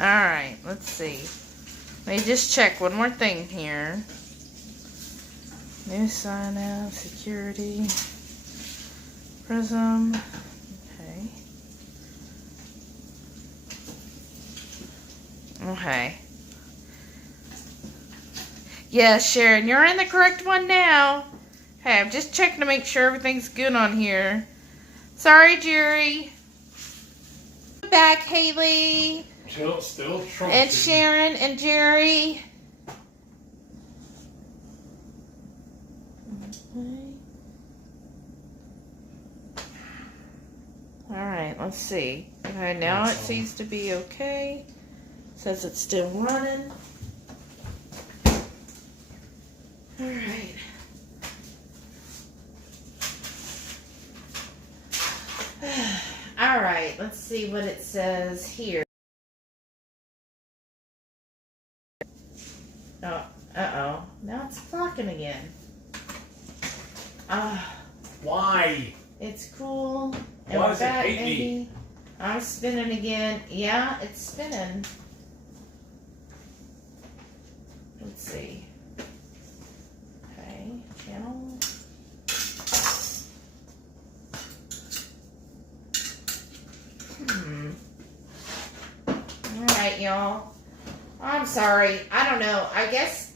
Alright, let's see. Let me just check one more thing here. New sign out, security, prism. Okay. Okay. Yes, Sharon, you're in the correct one now. Hey, I'm just checking to make sure everything's good on here. Sorry, Jerry. Back, Haley. Still trouble. And Sharon and Jerry. Okay. Alright, let's see. Okay, now it seems to be okay. Says it's still running. Alright. Alright, let's see what it says here. Oh, uh-oh. Now it's clocking again. Why? It's cool. And Why we're does it back, hate me? I'm spinning again. Yeah, it's spinning. Let's see. Okay, channel. Alright, y'all. I'm sorry. I don't know. I guess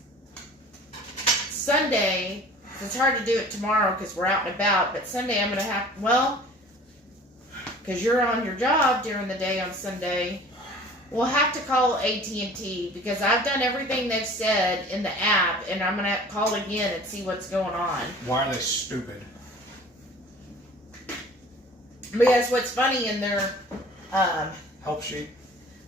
Sunday, it's hard to do it tomorrow because we're out and about, but Sunday I'm going to have, well, because you're on your job during the day on Sunday, we'll have to call AT&T because I've done everything they've said in the app, and I'm going to have to call again and see what's going on. Why are they stupid? Because what's funny in their Help sheet.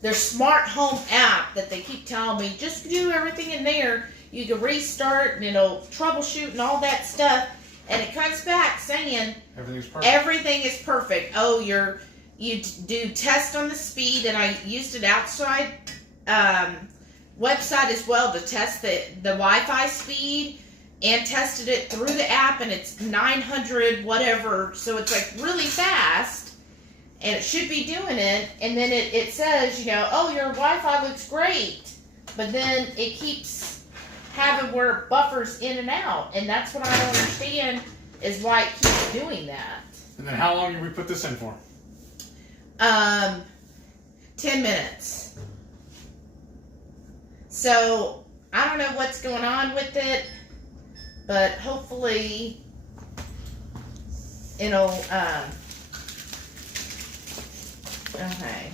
their smart home app that they keep telling me, just do everything in there. You can restart and it'll troubleshoot and all that stuff. And it comes back saying Everything's perfect. everything is perfect. Oh, you do test on the speed, and I used it outside website as well to test the Wi-Fi speed, and tested it through the app, and it's 900 whatever, so it's like really fast, and it should be doing it. And then it says, you know, oh, your Wi-Fi looks great, but then it keeps having where it buffers in and out, and that's what I don't understand is why it keeps doing that. And then how long did we put this in for? 10 minutes. So I don't know what's going on with it, but hopefully it'll okay.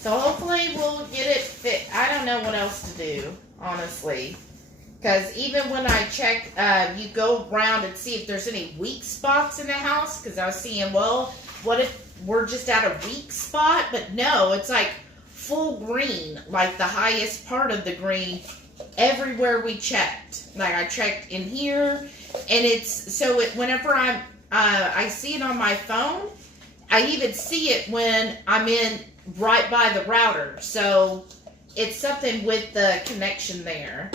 So hopefully we'll get it fit. I don't know what else to do, honestly. Because even when I check, you go around and see if there's any weak spots in the house. Because I was seeing, well, what if we're just at a weak spot? But no, it's like full green. Like the highest part of the green everywhere we checked. Like I checked in here. And it's, so it, whenever I see it on my phone, I even see it when I'm in right by the router. So it's something with the connection there.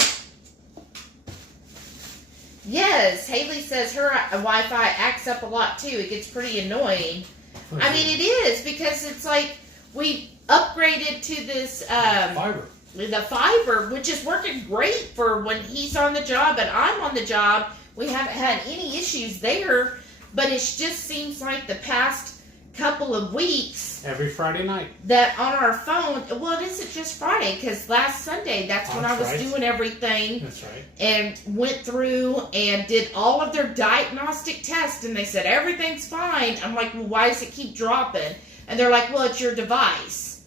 Yes, Haley says her Wi-Fi acts up a lot too. It gets pretty annoying. I mean, it is because it's like we upgraded to this Fiber. the fiber, which is working great for when he's on the job and I'm on the job. We haven't had any issues there, but it just seems like the past couple of weeks Every Friday night. that on our phone, well, it isn't just Friday, because last Sunday, that's when I was doing everything. That's right. And went through and did all of their diagnostic tests, and they said everything's fine. I'm like, well, why does it keep dropping? And they're like, well, it's your device.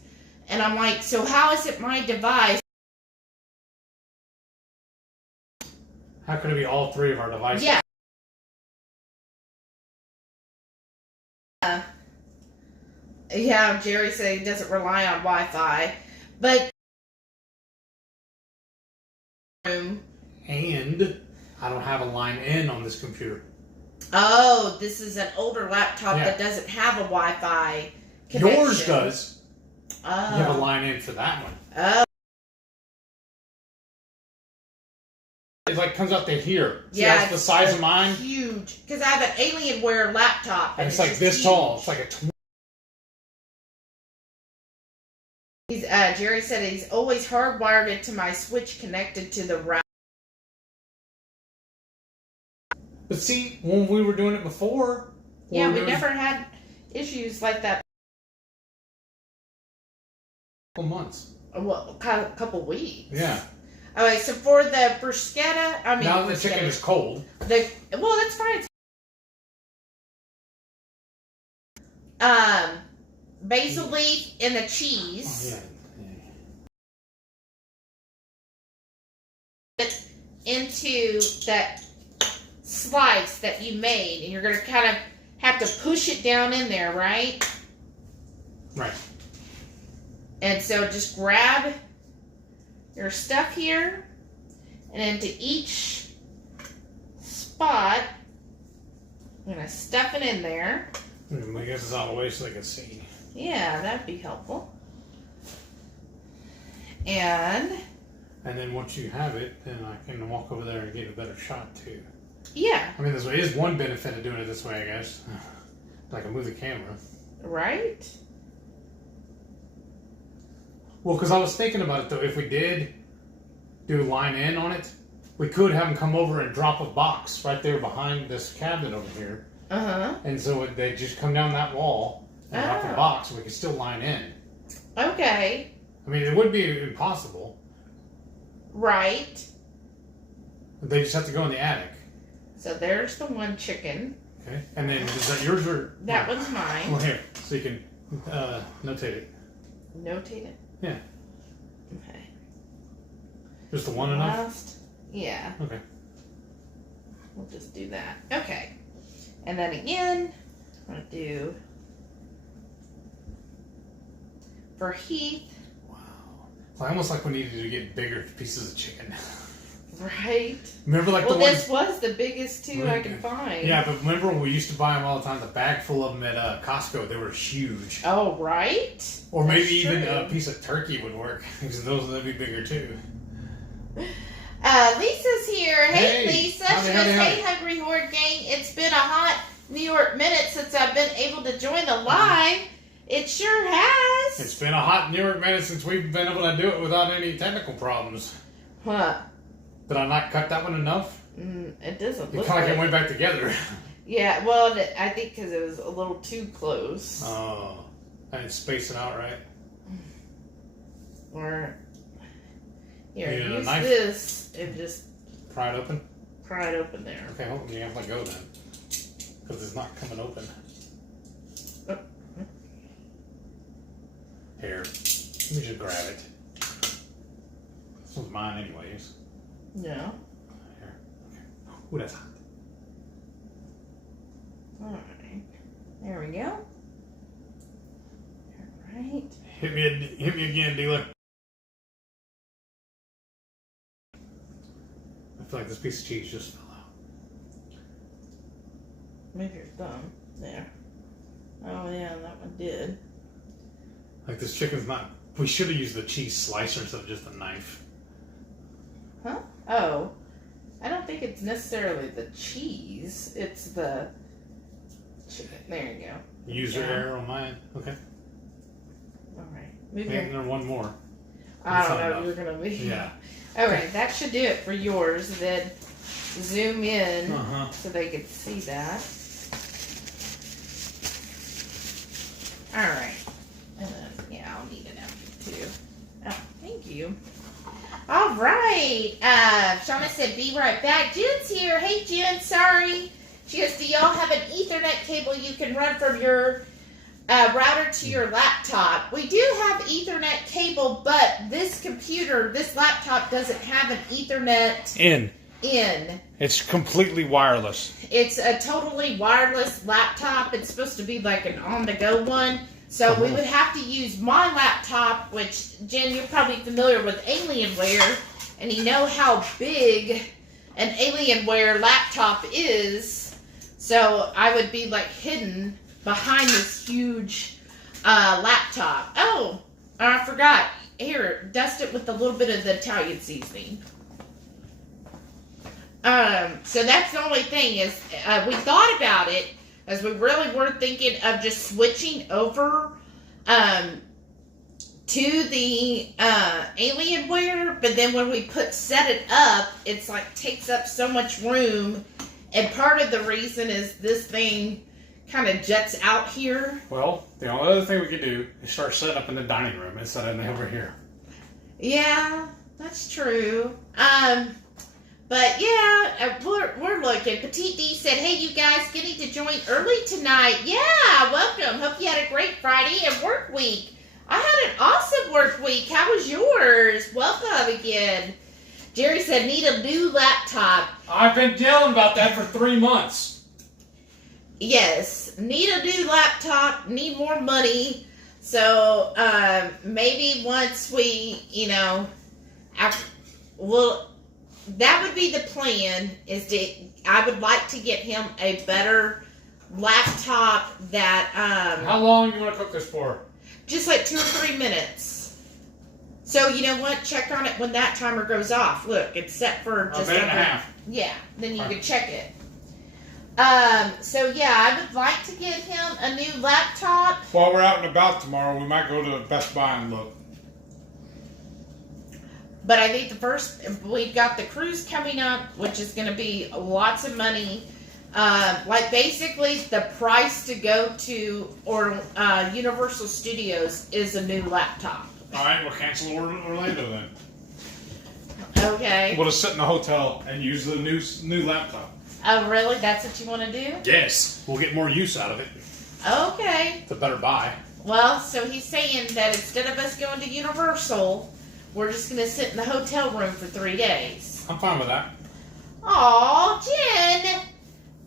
And I'm like, so how is it my device? How could it be all three of our devices? Yeah. Yeah, Jerry said he doesn't rely on Wi-Fi, but And I don't have a line in on this computer. oh, this is an older laptop that doesn't have a Wi-Fi connection. Yours does. Oh. You have a line in for that one. Oh. It like comes up to here. See, Yeah, that's the size of mine. Huge. Because I have an Alienware laptop. And it's like just this huge. tall. It's like a Jerry said he's always hardwired it to my switch connected to the router. But see, when we were doing it before... Yeah, we never had issues like that. Couple months. Well, a couple weeks. Yeah. Okay, so for the bruschetta, now the chicken is cold. Well, that's fine. Basil leaf and the cheese. Oh, yeah. Into that slice that you made, and you're going to kind of have to push it down in there, right? Right. And so just grab your stuff here, and into each spot, I'm going to stuff it in there. I guess it's all the way so they can see. Yeah, that'd be helpful. And then once you have it, then I can walk over there and get a better shot too. Yeah. I mean, this way is one benefit of doing it this way, I guess. I can move the camera. Right? Well, because I was thinking about it though, if we did do line in on it, we could have them come over and drop a box right there behind this cabinet over here. Uh-huh. And so they just come down that wall and drop a box, and we can still line in. Okay. I mean, it would be impossible. Right. They just have to go in the attic. So there's the one chicken. Okay. And then is that yours or? That one's mine. Well, here, so you can notate it. Notate it? Yeah. Okay. Just the one enough? Last. Yeah. Okay. We'll just do that. Okay. And then again, I'm going to do for Heath. Wow. It's almost like we needed to get bigger pieces of chicken. Right. Remember, like well, the one. This was the biggest two I could find. Yeah, but remember when we used to buy them all the time? The bag full of them at Costco, they were huge. Oh, right. Or That's maybe even true. a piece of turkey would work because those would be bigger too. Lisa's here. Hey, Lisa. Howdy, She howdy, goes, howdy. hey, Hungry Horde gang. It's been a hot New York minute since I've been able to join the live. It sure has. It's been a hot New York minute since we've been able to do it without any technical problems. Huh. Did I not cut that one enough? It doesn't It look kind of like like it went back together. Yeah, well, I think because it was a little too close. Oh, I didn't space it out right. Or here, You need a use knife? this and just Pry it open? pry it open there. Okay, hold on. You have to let go then. Because it's not coming open. Oh. Here. Let me just grab it. This one's mine anyways. Yeah. Here. Okay. Ooh, that's hot. Alright. There we go. Alright. Hit me again, dealer. I feel like this piece of cheese just fell out. Maybe your thumb. There. Oh, yeah, that one did. Like this chicken's not... We should have used the cheese slicer instead of just a knife. Huh? Oh. I don't think it's necessarily the cheese. It's the chicken. There you go. User error on mine. Okay. Alright. Move And your... then one more. I don't That's know not if you're going to be... Yeah. Alright, that should do it for yours. Then zoom in Uh-huh. so they can see that. Alright. Yeah, I'll need an empty too. Oh, thank you. Alright. Shauna said, be right back. Jen's here. Hey, Jen, sorry. She goes, do y'all have an Ethernet cable you can run from your router to your laptop? We do have Ethernet cable, but this computer, this laptop doesn't have an Ethernet In. in. It's completely wireless. It's a totally wireless laptop. It's supposed to be like an on-the-go one. So we would have to use my laptop, which, Jen, you're probably familiar with Alienware, and you know how big an Alienware laptop is. So I would be like hidden behind this huge laptop. Oh, I forgot. Here, dust it with a little bit of the Italian seasoning. So that's the only thing is we thought about it as we really were thinking of just switching over to the Alienware, but then when we set it up, it's like takes up so much room, and part of the reason is this thing kind of juts out here. Well, the only other thing we could do is start setting up in the dining room instead of over here. Yeah, that's true. But yeah, we're looking. Petite D said, "Hey, you guys, getting to join early tonight. Yeah, welcome. Hope you had a great Friday and work week. I had an awesome work week. How was yours? Welcome again." Jerry said, "Need a new laptop." I've been yelling about that for 3 months. Yes, need a new laptop. Need more money. So maybe once we, that would be the plan. I would like to get him a better laptop that. How long do you want to cook this for? Just like 2 or 3 minutes. So you know what? Check on it when that timer goes off. Look, it's set for just a minute and a half. Yeah, then you can check it. So yeah, I would like to get him a new laptop. While we're out and about tomorrow, we might go to Best Buy and look. But I think we've got the cruise coming up, which is going to be lots of money. Like basically the price to go to Universal Studios is a new laptop. All right, we'll cancel Orlando then. Okay. We'll just sit in the hotel and use the new laptop. Oh, really? That's what you want to do? Yes. We'll get more use out of it. Okay. It's a better buy. Well, so he's saying that instead of us going to Universal, we're just going to sit in the hotel room for 3 days. I'm fine with that. Aw, Jen!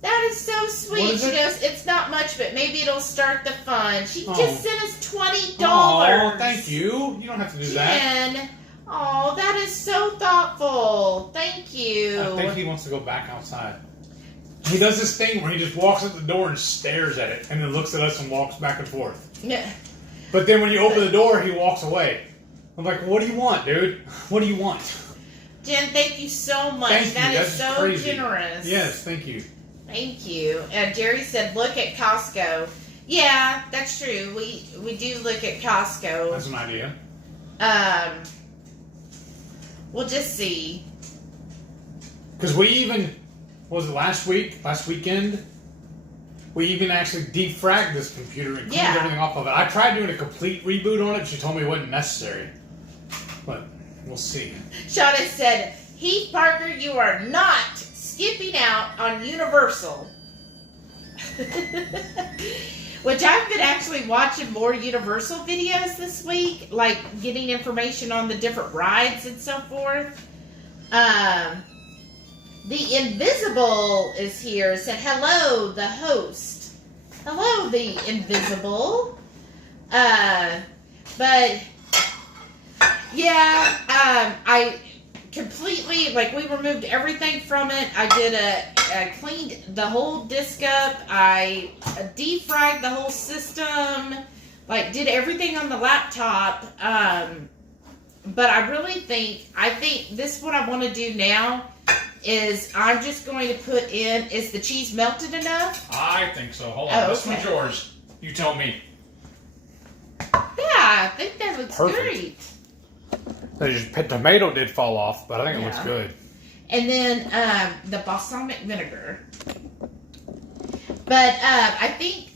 That is so sweet. Is she it? goes, it's not much, but maybe it'll start the fun. She just sent us $20. Oh, thank you. You don't have to do that. Jen, oh, that is so thoughtful. Thank you. I think he wants to go back outside. He does this thing where he just walks at the door and stares at it, and then looks at us and walks back and forth. Yeah. But then when you open the door, he walks away. I'm like, what do you want, dude? What do you want? Jen, thank you so much. Thank you. That is That's so crazy. generous. Yes, thank you. Thank you. And Jerry said, look at Costco. Yeah, that's true. We do look at Costco. That's an idea. We'll just see. Because we even, what was it, last weekend? We even actually defragged this computer and cleaned everything off of it. I tried doing a complete reboot on it. She told me it wasn't necessary. But we'll see. Shauna said, Heath Parker, you are not skipping out on Universal. Which I've been actually watching more Universal videos this week, like getting information on the different rides and so forth. The Invisible is here. Said, hello, the host. Hello, the Invisible. But, yeah, I completely, like, we removed everything from it. I did I cleaned the whole disk up. I defragged the whole system. Like, did everything on the laptop. But I really think this is what I want to do now. Is I'm just going to put in, is the cheese melted enough? I think so. Hold on. This one's yours. You tell me. Yeah, I think that looks great. The tomato did fall off, but I think it looks good. And then the balsamic vinegar. But I think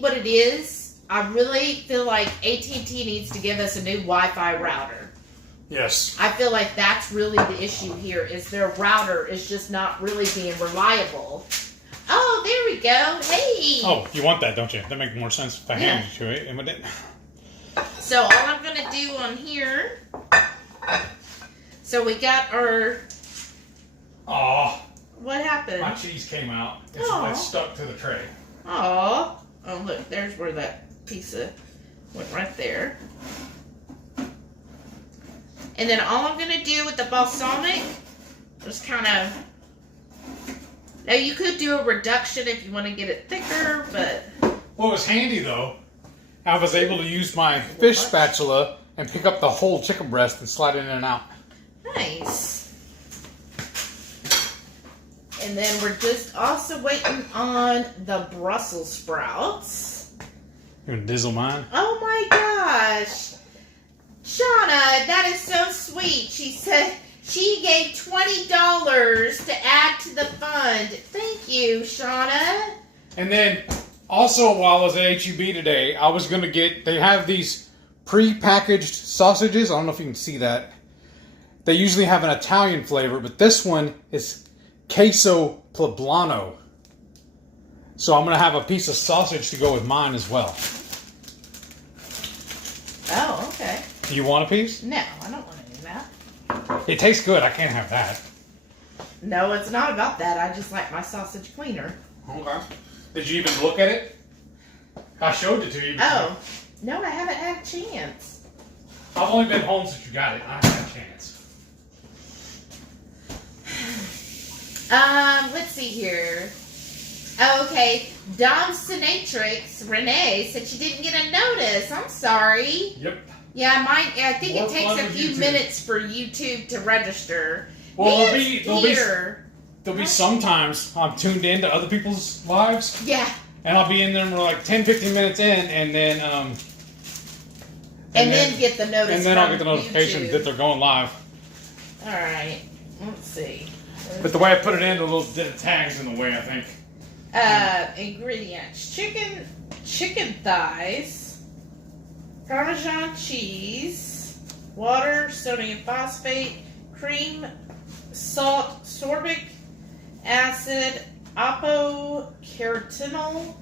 what it is, I really feel like AT&T needs to give us a new Wi-Fi router. Yes. I feel like that's really the issue here, is their router is just not really being reliable. Oh, there we go. Hey! Oh, you want that, don't you? That makes more sense if I handed it to you. Would it? So all I'm going to do on here, so we got our... Aw. What happened? My cheese came out. It's like stuck to the tray. Aw. Oh, look, there's where that piece of went right there. And then all I'm going to do with the balsamic, just kind of... Now, you could do a reduction if you want to get it thicker, but... What was handy, though, I was able to use my fish spatula and pick up the whole chicken breast and slide it in and out. Nice. And then we're just also waiting on the Brussels sprouts. You gonna dizzle mine? Oh my gosh. Shauna, that is so sweet. She said she gave $20 to add to the fund. Thank you, Shauna. And then, also, while I was at HEB today, I was going to get... They have these pre-packaged sausages. I don't know if you can see that. They usually have an Italian flavor, but this one is queso poblano. So I'm going to have a piece of sausage to go with mine as well. Oh, okay. You want a piece? No, I don't want any of that. It tastes good. I can't have that. No, it's not about that. I just like my sausage cleaner. Okay. Did you even look at it? I showed it to you. Oh, no, I haven't had a chance. I've only been home since you got it. I haven't had a chance. Let's see here. Okay, Dom Sinatrix, Renee, said she didn't get a notice. I'm sorry. Yep. Yeah, I think More it takes fun a with few YouTube. minutes for YouTube to register. Well, There'll be sometimes I'm tuned in to other people's lives. Yeah. And I'll be in there like 10, 15 minutes in, and then and then get the notice. And then I'll get the notification YouTube. that they're going live. All right. Let's see. But the way I put it in, the little tag's in the way, I think. Ingredients: chicken thighs, Parmesan cheese, water, sodium phosphate, cream, salt, sorbic acid, apocarotinol,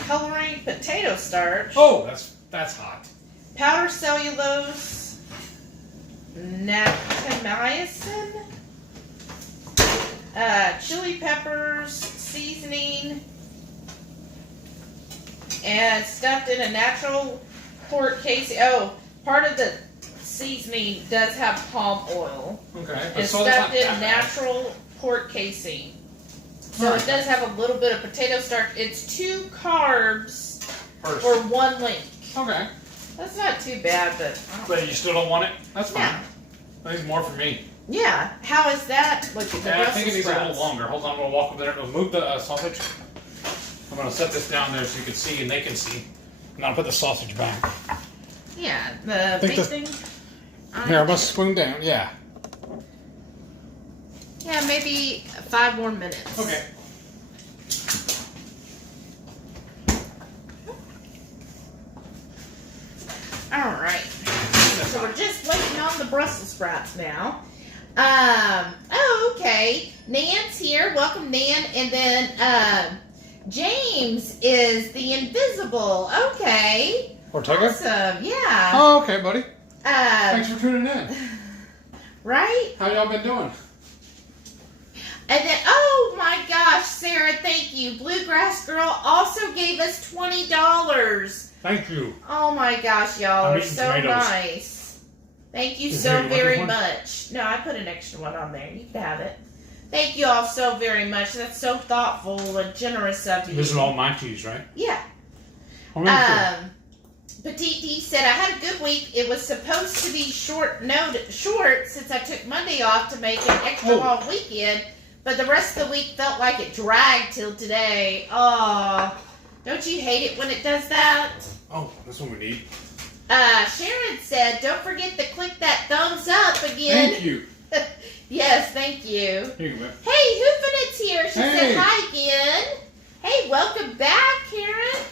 coloring, potato starch. Oh, that's hot. Powder cellulose, natriamycin, chili peppers, seasoning, and stuffed in a natural pork casing. Oh, part of the seasoning does have palm oil. Okay. It's stuffed in natural pork casing. So it does have a little bit of potato starch. It's 2 carbs for 1 link. Okay. That's not too bad, but... But you still don't want it? That's fine. Yeah. I think it's more for me. Yeah. How is that? Look at the I think it needs sprouts. a little longer. Hold on, I'm going to walk over there and move the sausage. I'm going to set this down there so you can see and they can see. And I'll put the sausage back. Yeah, the big thing. Here, I'm going to spoon down. Yeah. Yeah, maybe 5 more minutes. Okay. All right. So we're just waiting on the Brussels sprouts now. Oh, okay. Nan's here. Welcome, Nan. And then James is the invisible. Okay. Ortega? Awesome. Yeah. Oh, okay, buddy. Thanks for tuning in. Right? How y'all been doing? And then, oh my gosh, Sarah, thank you. Bluegrass Girl also gave us $20. Thank you. Oh my gosh, y'all I'm are eating so tomatoes. nice. Thank you Is so there any very one? much. No, I put an extra one on there. You can have it. Thank you all so very much. That's so thoughtful and generous of you. This is all my cheese, right? Yeah. Petite D said, I had a good week. It was supposed to be short since I took Monday off to make an extra long weekend, but the rest of the week felt like it dragged till today. Oh, don't you hate it when it does that? Oh, that's what we need. Sharon said, don't forget to click that thumbs up again. Thank you. Yes, thank you. Here you go. Hey, Hoofinit's here. She Hey. said hi again. Hey, welcome back, Karen.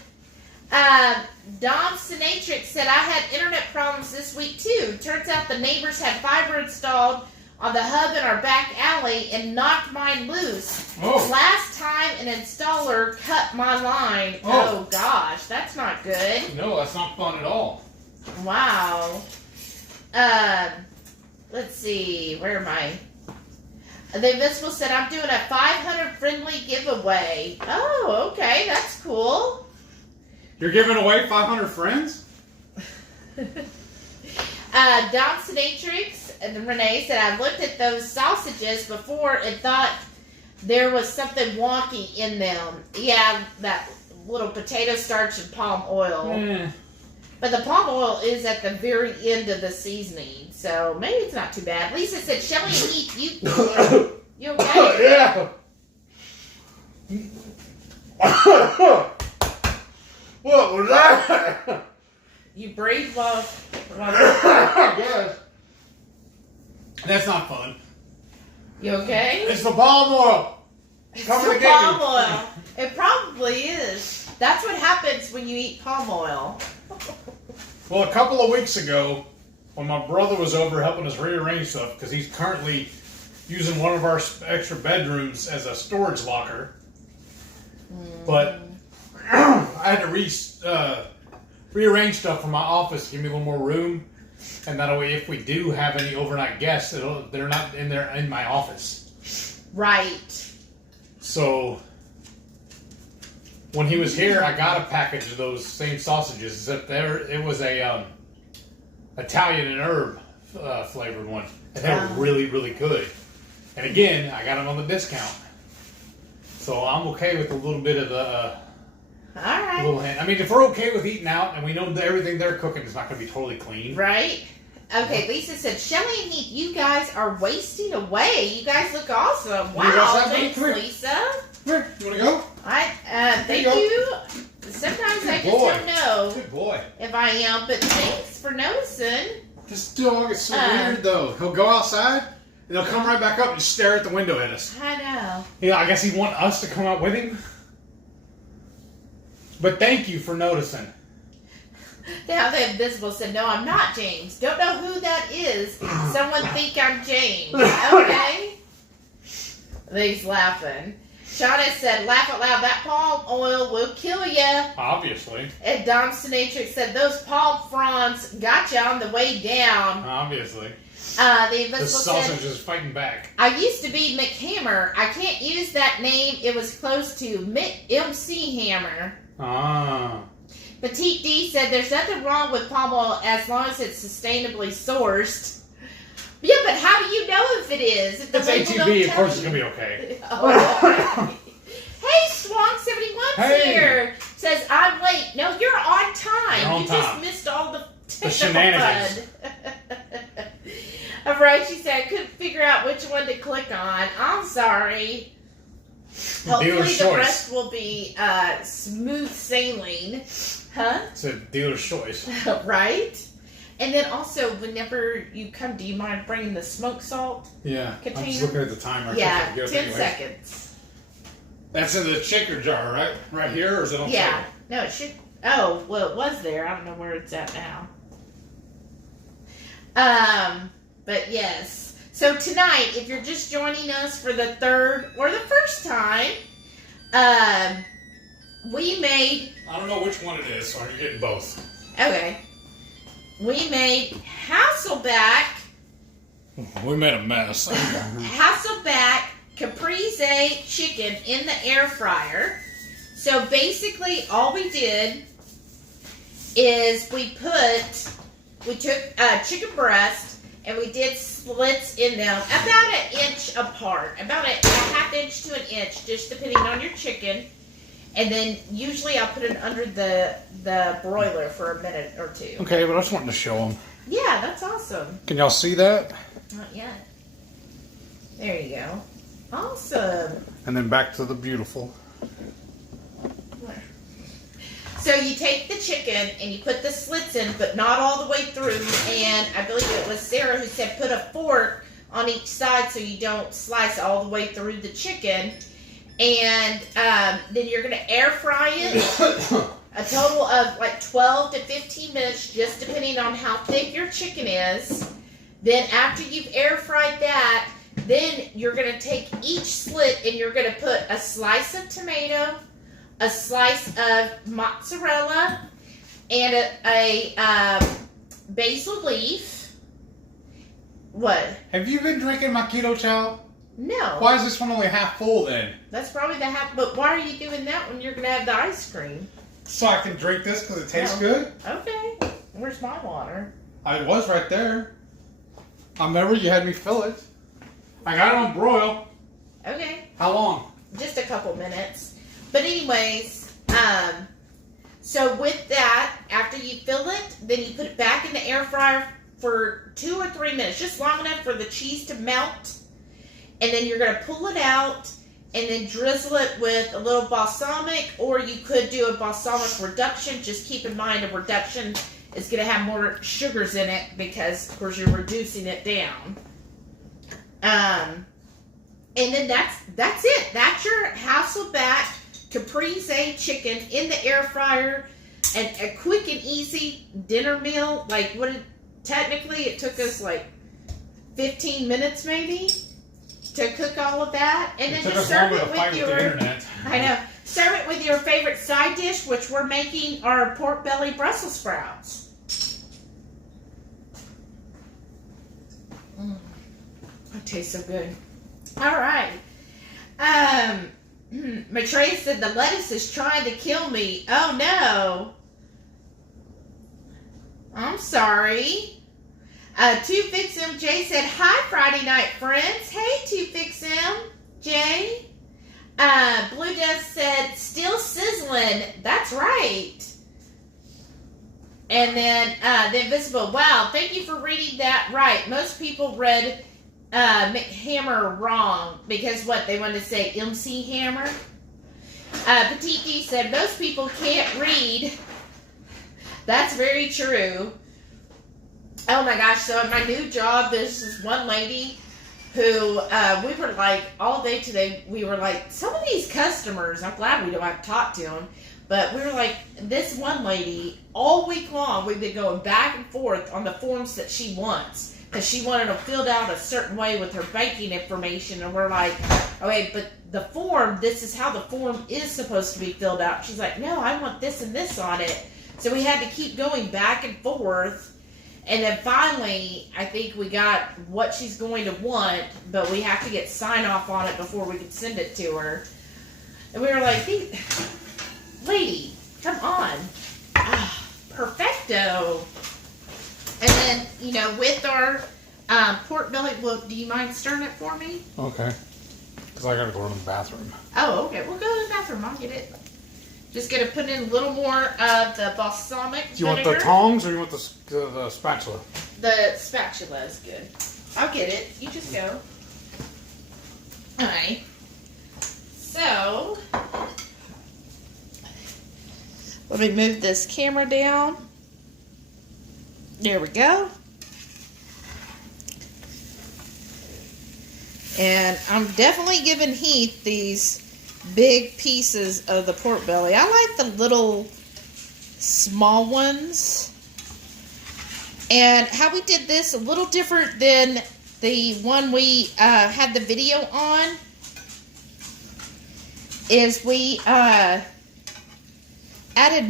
Dom Sinatrix said, I had internet problems this week too. Turns out the neighbors had fiber installed on the hub in our back alley and knocked mine loose. Oh. Last time an installer cut my line. Oh gosh, that's not good. No, that's not fun at all. Wow. Let's see. Where am I? The Invisible said, I'm doing a 500 friendly giveaway. Oh, okay. That's cool. You're giving away 500 friends? Dom Sedatrix and Renee said, I looked at those sausages before and thought there was something wonky in them. Yeah, that little potato starch and palm oil. Yeah. But the palm oil is at the very end of the seasoning, so maybe it's not too bad. Lisa said, Shelly and Heath, you okay? Yeah. What was that? You breathe while... I guess. That's not fun. You okay? It's the palm oil. It's Coming the to get palm me. oil. It probably is. That's what happens when you eat palm oil. Well, a couple of weeks ago, when my brother was over helping us rearrange stuff, because he's currently using one of our extra bedrooms as a storage locker, but I had to rearrange stuff for my office to give me a little more room, and that way, if we do have any overnight guests, they're not in my office. Right. So when he was here, I got a package of those same sausages, except it was a Italian and herb flavored one, and they were really, really good. And again, I got them on the discount, so I'm okay with a little bit of the. All right. Little hand. I mean, if we're okay with eating out, and we know that everything they're cooking is not going to be totally clean, right? Okay, Lisa said, Shelly and Heath, you guys are wasting away. You guys look awesome. Wow, thanks, Lisa. Here, you want to go? Thank you. Sometimes I just don't know Good boy. if I am, but thanks for noticing. This dog is so weird, though. He'll go outside, and he'll come right back up and stare at the window at us. I know. Yeah, I guess he want us to come out with him. But thank you for noticing. Now the Invisible said, no, I'm not James. Don't know who that is. Someone think I'm James. Okay? He's laughing. Shauna said, laugh out loud, that palm oil will kill ya. Obviously. And Dom Sinatrix said, those palm fronds got you on the way down. Obviously. The Invisible The sausage said, is fighting back. I used to be McHammer. I can't use that name. It was close to MC Hammer. Ah. Petite D said, there's nothing wrong with palm oil as long as it's sustainably sourced. Yeah, but how do you know if it is? If the It's label don't ATV, of tell course it's you? going to be okay. Oh, okay. Hey, Swank71's Hey. here. Says, I'm late. No, you're on time. You're on you time. just missed all the shenanigans. fun. All right, she said, I couldn't figure out which one to click on. I'm sorry. Hopefully Dealer's the choice. rest will be smooth sailing. Huh? It's a dealer's choice. Right? And then also, whenever you come, do you mind bringing the smoked salt? Yeah. I'm Container? just looking at the timer. Yeah, Good 10 anyway. seconds. That's in the shaker jar, right? Right here, or is it on Yeah. table? No, it should. Oh, well, it was there. I don't know where it's at now. But yes. So tonight, if you're just joining us for the third or the first time, we made. I don't know which one it is, so you're getting both. Okay. We made Hasselback. We made a mess. Hasselback Caprese chicken in the air fryer. So basically, all we did is we took chicken breast and we did slits in them about an inch apart, about a half inch to an inch, just depending on your chicken. And then usually I'll put it under the broiler for a minute or two. Okay, but I just wanted to show them. Yeah, that's awesome. Can y'all see that? Not yet. There you go. Awesome. And then back to the beautiful. So you take the chicken and you put the slits in, but not all the way through. And I believe it was Sarah who said put a fork on each side so you don't slice all the way through the chicken. And then you're going to air fry it a total of like 12 to 15 minutes, just depending on how thick your chicken is. Then after you've air fried that, then you're going to take each slit and you're going to put a slice of tomato, a slice of mozzarella, and a basil leaf. What? Have you been drinking my keto chow? No. Why is this one only half full then? That's probably the half. But why are you doing that when you're going to have the ice cream? So I can drink this because it tastes Oh. good? Okay. Where's my water? I was right there. I remember you had me fill it. I got it on broil. Okay. How long? Just a couple minutes. But anyways, so with that, after you fill it, then you put it back in the air fryer for 2 or 3 minutes, just long enough for the cheese to melt. And then you're going to pull it out and then drizzle it with a little balsamic, or you could do a balsamic reduction. Just keep in mind a reduction is going to have more sugars in it because, of course, you're reducing it down. And then that's it. That's your Hasselback Caprese chicken in the air fryer, and a quick and easy dinner meal. Like, technically it took us like 15 minutes maybe to cook all of that, and then just serve it with your serve it with your favorite side dish, which we're making our pork belly Brussels sprouts. That tastes so good. All right. Maitreya said the lettuce is trying to kill me. Oh no. I'm sorry. 2FixM Jay said, hi Friday night friends. Hey 2FixM Jay. Blue Dust said, still sizzling. That's right. And then the Invisible. Wow, thank you for reading that right. Most people read Hammer wrong because what they wanted to say MC Hammer. Petite D said most people can't read. That's very true. Oh my gosh! So at my new job, there's this one lady who we were like all day today. We were like some of these customers. I'm glad we don't have to talk to them, but we were like this one lady all week long. We've been going back and forth on the forms that she wants. Because she wanted them filled out a certain way with her banking information. And we're like, okay, but the form, this is how the form is supposed to be filled out. She's like, no, I want this and this on it. So we had to keep going back and forth. And then finally, I think we got what she's going to want, but we have to get sign off on it before we could send it to her. And we were like, lady, come on. Perfecto. And then, with our pork belly, well, do you mind stirring it for me? Okay. Because I got to go to the bathroom. Oh, okay. We'll go to the bathroom. I'll get it. Just going to put in a little more of the balsamic vinegar. Do you want the tongs or you want the spatula? The spatula is good. I'll get it. You just go. All right. So, let me move this camera down. There we go. And I'm definitely giving Heath these big pieces of the pork belly. I like the little small ones. And how we did this a little different than the one we had the video on is we added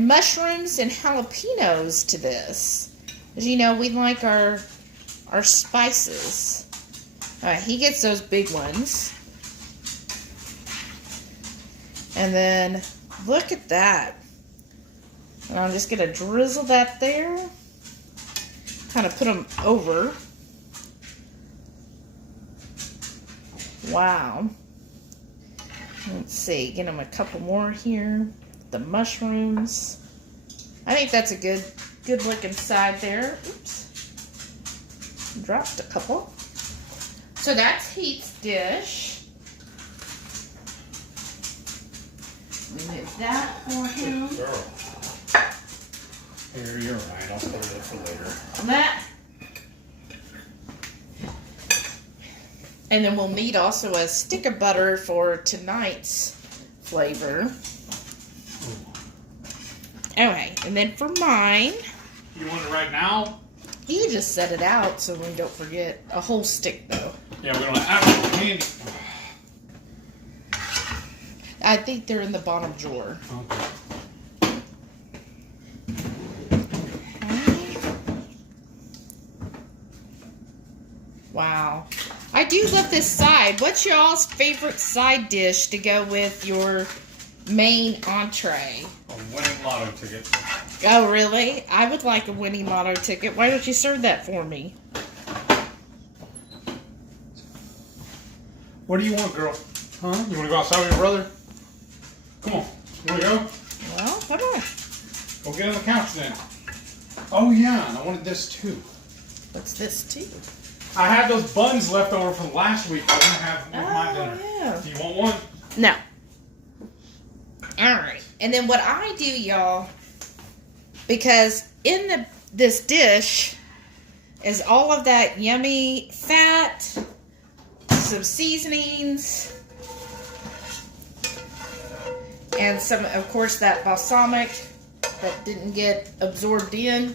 mushrooms and jalapenos to this. As you know, we like our spices. All right, he gets those big ones. And then, look at that. And I'm just going to drizzle that there. Kind of put them over. Wow. Let's see, get them a couple more here. The mushrooms. I think that's a good looking side there. Oops. Dropped a couple. So that's Heath's dish. Move that for him. Good girl. Here, you're right. I'll put it up for later. That. And then we'll need also a stick of butter for tonight's flavor. Okay, and then for mine. You want it right now? You just set it out so we don't forget. A whole stick, though. Yeah, we don't have candy. I think they're in the bottom drawer. Okay. Wow. I do love this side. What's y'all's favorite side dish to go with your main entree? A winning lotto ticket. Oh, really? I would like a winning lotto ticket. Why don't you serve that for me? What do you want, girl? Huh? You want to go outside with your brother? Come on. You want to go? Well, come on. Go get on the couch then. Oh, yeah. And I wanted this, too. What's this, too? I had those buns left over from last week. I didn't have with my dinner. Yeah. Do you want one? No. All right. And then what I do, y'all, because in this dish is all of that yummy fat, some seasonings, and some, of course, that balsamic that didn't get absorbed in.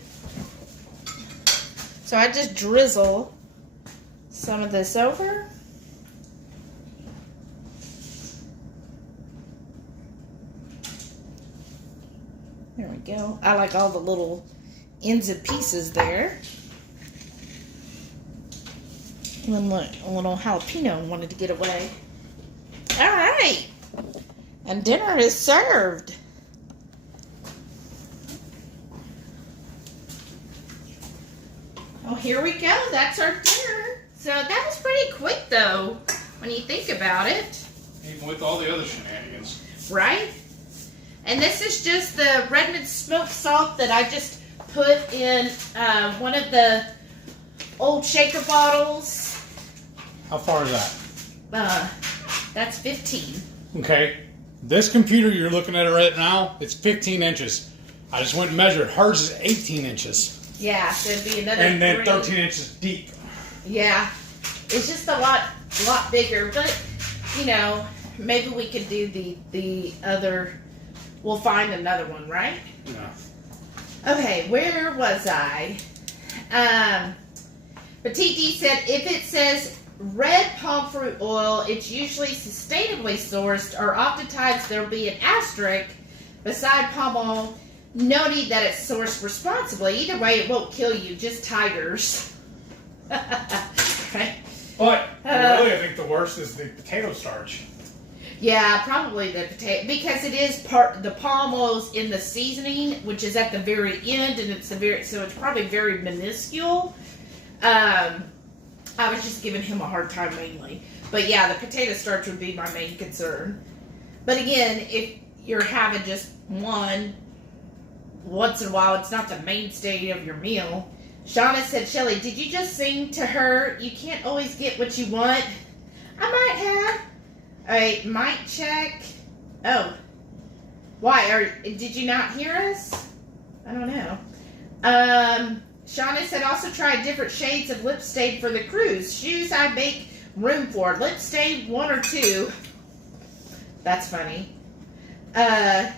So I just drizzle some of this over. There we go. I like all the little ends and pieces there. And a little jalapeno wanted to get away. All right. And dinner is served. Oh, here we go. That's our dinner. So that was pretty quick, though, when you think about it. Even with all the other shenanigans. Right? And this is just the Redmond smoked salt that I just put in one of the old shaker bottles. How far is that? That's 15. Okay. This computer you're looking at right now, it's 15 inches. I just went and measured. Hers is 18 inches. Yeah, so it'd be another and then 3. 13 inches deep. Yeah. It's just a lot bigger. But, you know, maybe we could do the other. We'll find another one, right? Yeah. Okay, where was I? Petite D said, if it says red palm fruit oil, it's usually sustainably sourced, or oftentimes there'll be an asterisk beside palm oil noting that it's sourced responsibly. Either way, it won't kill you, just tigers. Right? But really, I think the worst is the potato starch. Yeah, probably the potato, because it is the palm oil's in the seasoning, which is at the very end, and so it's probably very minuscule. I was just giving him a hard time mainly. But yeah, the potato starch would be my main concern. But again, if you're having just one once in a while, it's not the mainstay of your meal. Shauna said, Shelly, did you just sing to her, you can't always get what you want? I might have. Alright, mic check. Oh. Why? Did you not hear us? I don't know. Shauna said, also try different shades of lip stain for the cruise. Shoes I make room for. Lip stain 1 or 2. That's funny. Shauna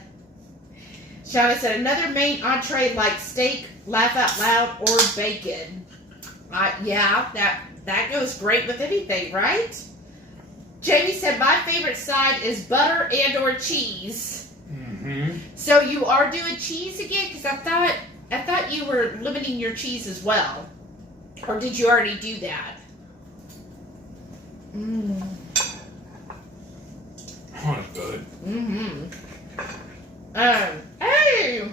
said, another main entree like steak, laugh out loud, or bacon. Yeah, that goes great with anything, right? Jamie said, my favorite side is butter and or cheese. Mm-hmm. So you are doing cheese again? Because I thought you were limiting your cheese as well. Or did you already do that? Mmm. Oh, that's good. Mm-hmm. Hey!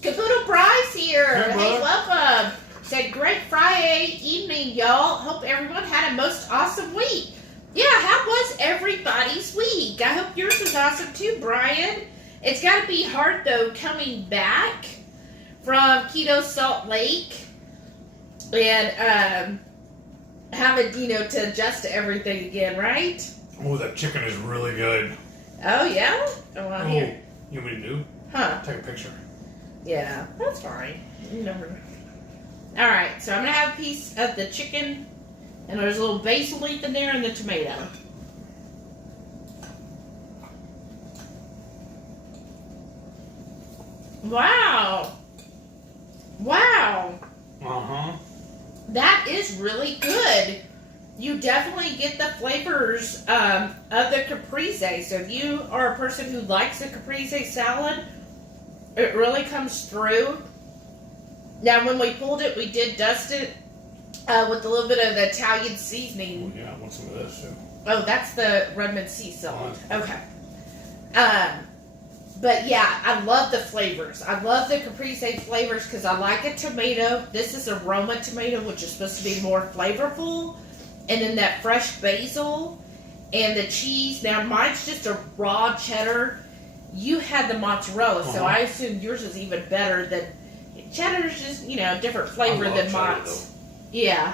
Caboodle Bryce here. Hey, welcome. Said, great Friday evening, y'all. Hope everyone had a most awesome week. Yeah, how was everybody's week? I hope yours was awesome too, Brian. It's got to be hard, though, coming back from Keto Salt Lake and having, to adjust to everything again, right? Oh, that chicken is really good. Oh, yeah? Oh, well, here. You want me to do? Huh. Take a picture. Yeah, that's fine. You never. All right, so I'm going to have a piece of the chicken, and there's a little basil leaf in there and the tomato. Wow. Wow. Uh-huh. That is really good. You definitely get the flavors of the caprese. So if you are a person who likes a caprese salad, it really comes through. Now, when we pulled it, we did dust it with a little bit of the Italian seasoning. Oh, yeah, I want some of this, too. Oh, that's the Redmond sea salt. Oh, okay. But yeah, I love the flavors. I love the caprese flavors because I like a tomato. This is a Roma tomato, which is supposed to be more flavorful. And then that fresh basil and the cheese. Now, mine's just a raw cheddar. You had the mozzarella, so I assume yours is even better than... Cheddar's just, a different flavor than mine. Yeah.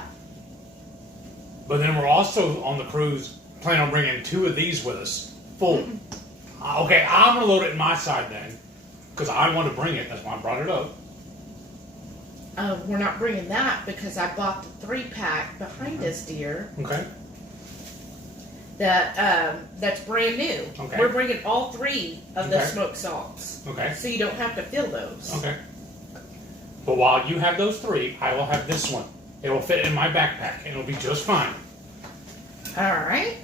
But then we're also on the cruise planning on bringing 2 of these with us. Full. Mm-hmm. Okay, I'm going to load it in my side then. Because I want to bring it. That's why I brought it up. we're not bringing that because I bought the 3-pack behind us, dear. Okay. That's brand new. Okay. We're bringing all 3 of the smoked salts. Okay. So you don't have to fill those. Okay. But while you have those 3, I will have this one. It will fit in my backpack, and it'll be just fine. All right.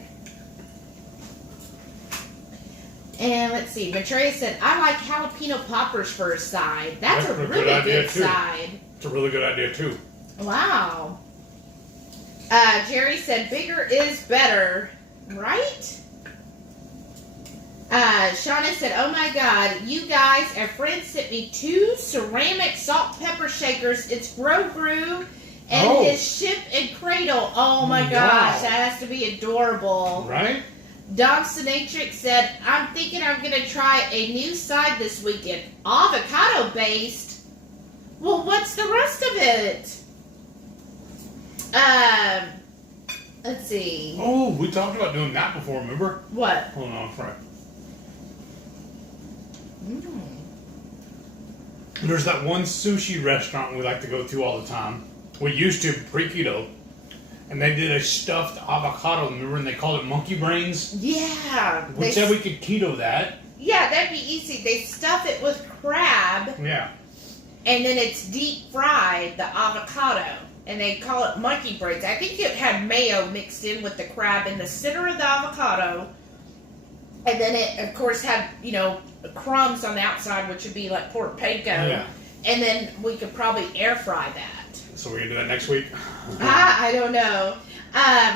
And let's see. Matreya said, I like jalapeno poppers for a side. That's a really good side. It's a really good idea, too. Wow. Jerry said, bigger is better. Right? Shauna said, oh my God, you guys, a friend sent me 2 ceramic salt pepper shakers. It's Grogu and his ship and cradle. Oh my gosh, that has to be adorable. Right? Dom Sinatrix said, I'm thinking I'm going to try a new side this weekend. Avocado based? Well, what's the rest of it? Let's see. Oh, we talked about doing that before, remember? What? Hold on, that's right. There's that one sushi restaurant we like to go to all the time. We used to, pre-keto. And they did a stuffed avocado, remember? And they called it monkey brains. Yeah. We said we could keto that. Yeah, that'd be easy. They stuff it with crab. Yeah. And then it's deep fried, the avocado. And they call it monkey brains. I think it had mayo mixed in with the crab in the center of the avocado. And then it, of course, had, crumbs on the outside, which would be like pork panko. Yeah. And then we could probably air fry that. So we're going to do that next week? I don't know.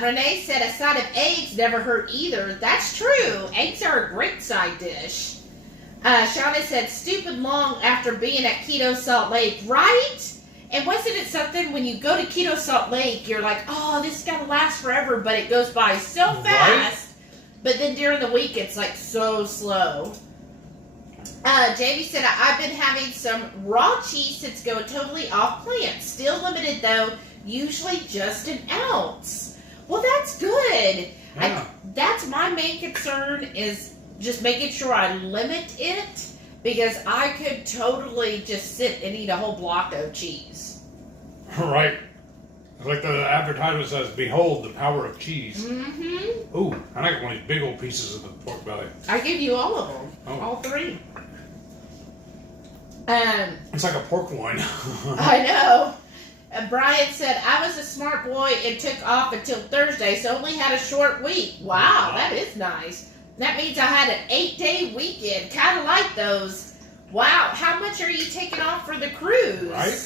Renee said a side of eggs never hurt either. That's true. Eggs are a great side dish. Shauna said stupid long after being at Keto Salt Lake. Right? And wasn't it something when you go to Keto Salt Lake, you're like, oh, this is going to last forever, but it goes by so fast. Right? But then during the week, it's like so slow. Jamie said, I've been having some raw cheese since going totally off plant. Still limited though, usually just an ounce. Well, that's good. Yeah. That's my main concern is just making sure I limit it because I could totally just sit and eat a whole block of cheese. Right. Like the advertisement says, behold the power of cheese. Mm-hmm. Ooh, I like one of these big old pieces of the pork belly. I give you all of them. Oh. All 3. It's like a pork loin. I know. Brian said, I was a smart boy and took off until Thursday, so only had a short week. Wow, that is nice. That means I had an 8-day weekend. Kind of like those. Wow, how much are you taking off for the cruise? Right?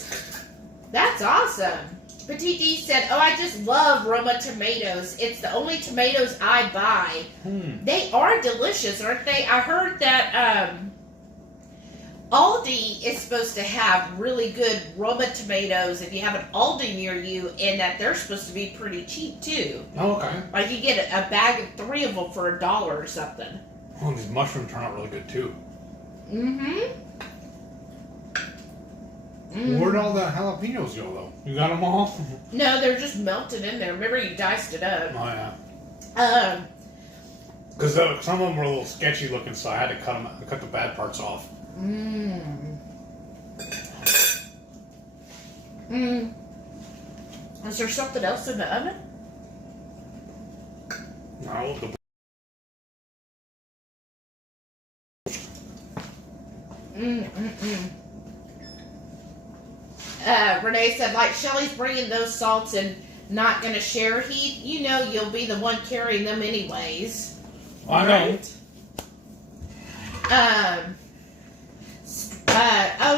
That's awesome. Petit D said, oh, I just love Roma tomatoes. It's the only tomatoes I buy. They are delicious, aren't they? I heard that Aldi is supposed to have really good Roma tomatoes if you have an Aldi near you, and that they're supposed to be pretty cheap, too. Oh, okay. Like you get a bag of 3 of them for $1 or something. Oh, these mushrooms turn out really good, too. Mm-hmm. Where'd all the jalapenos go, though? You got them all? No, they're just melted in there. Remember, you diced it up. Oh, yeah. Because some of them were a little sketchy looking, so I had to cut the bad parts off. Is there something else in the oven? No. Renee said, like Shelly's bringing those salts and not going to share heat. You know you'll be the one carrying them anyways. I know.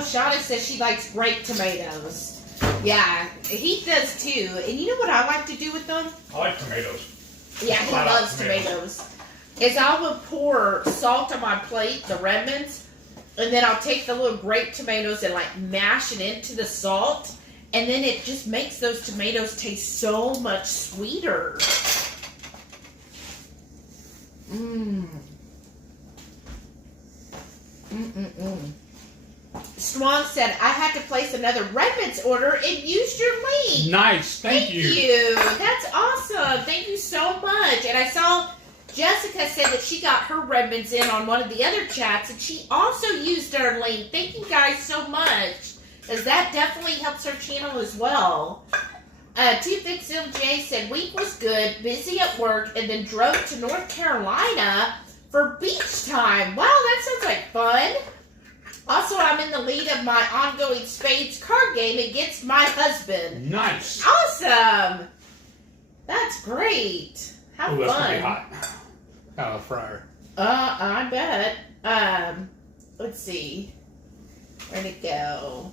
Shauna says she likes grape tomatoes. Yeah, he does too. And you know what I like to do with them? I like tomatoes. Yeah, he loves tomatoes. Is I will pour salt on my plate, the Redmonds, and then I'll take the little grape tomatoes and like mash it into the salt, and then it just makes those tomatoes taste so much sweeter. Swan said, I had to place another Redmonds order and used your link. Nice, thank you. That's awesome. Thank you so much. And I saw Jessica said that she got her Redmonds in on one of the other chats, and she also used our link. Thank you guys so much. As that definitely helps our channel as well. Two Fix MJ said, week was good, busy at work, and then drove to North Carolina for beach time. Wow, that sounds like fun. Also, I'm in the lead of my ongoing spades card game against my husband. Nice. Awesome. That's great. How fun. That's going to be hot. Out of the fryer. I bet. Let's see. Where'd it go?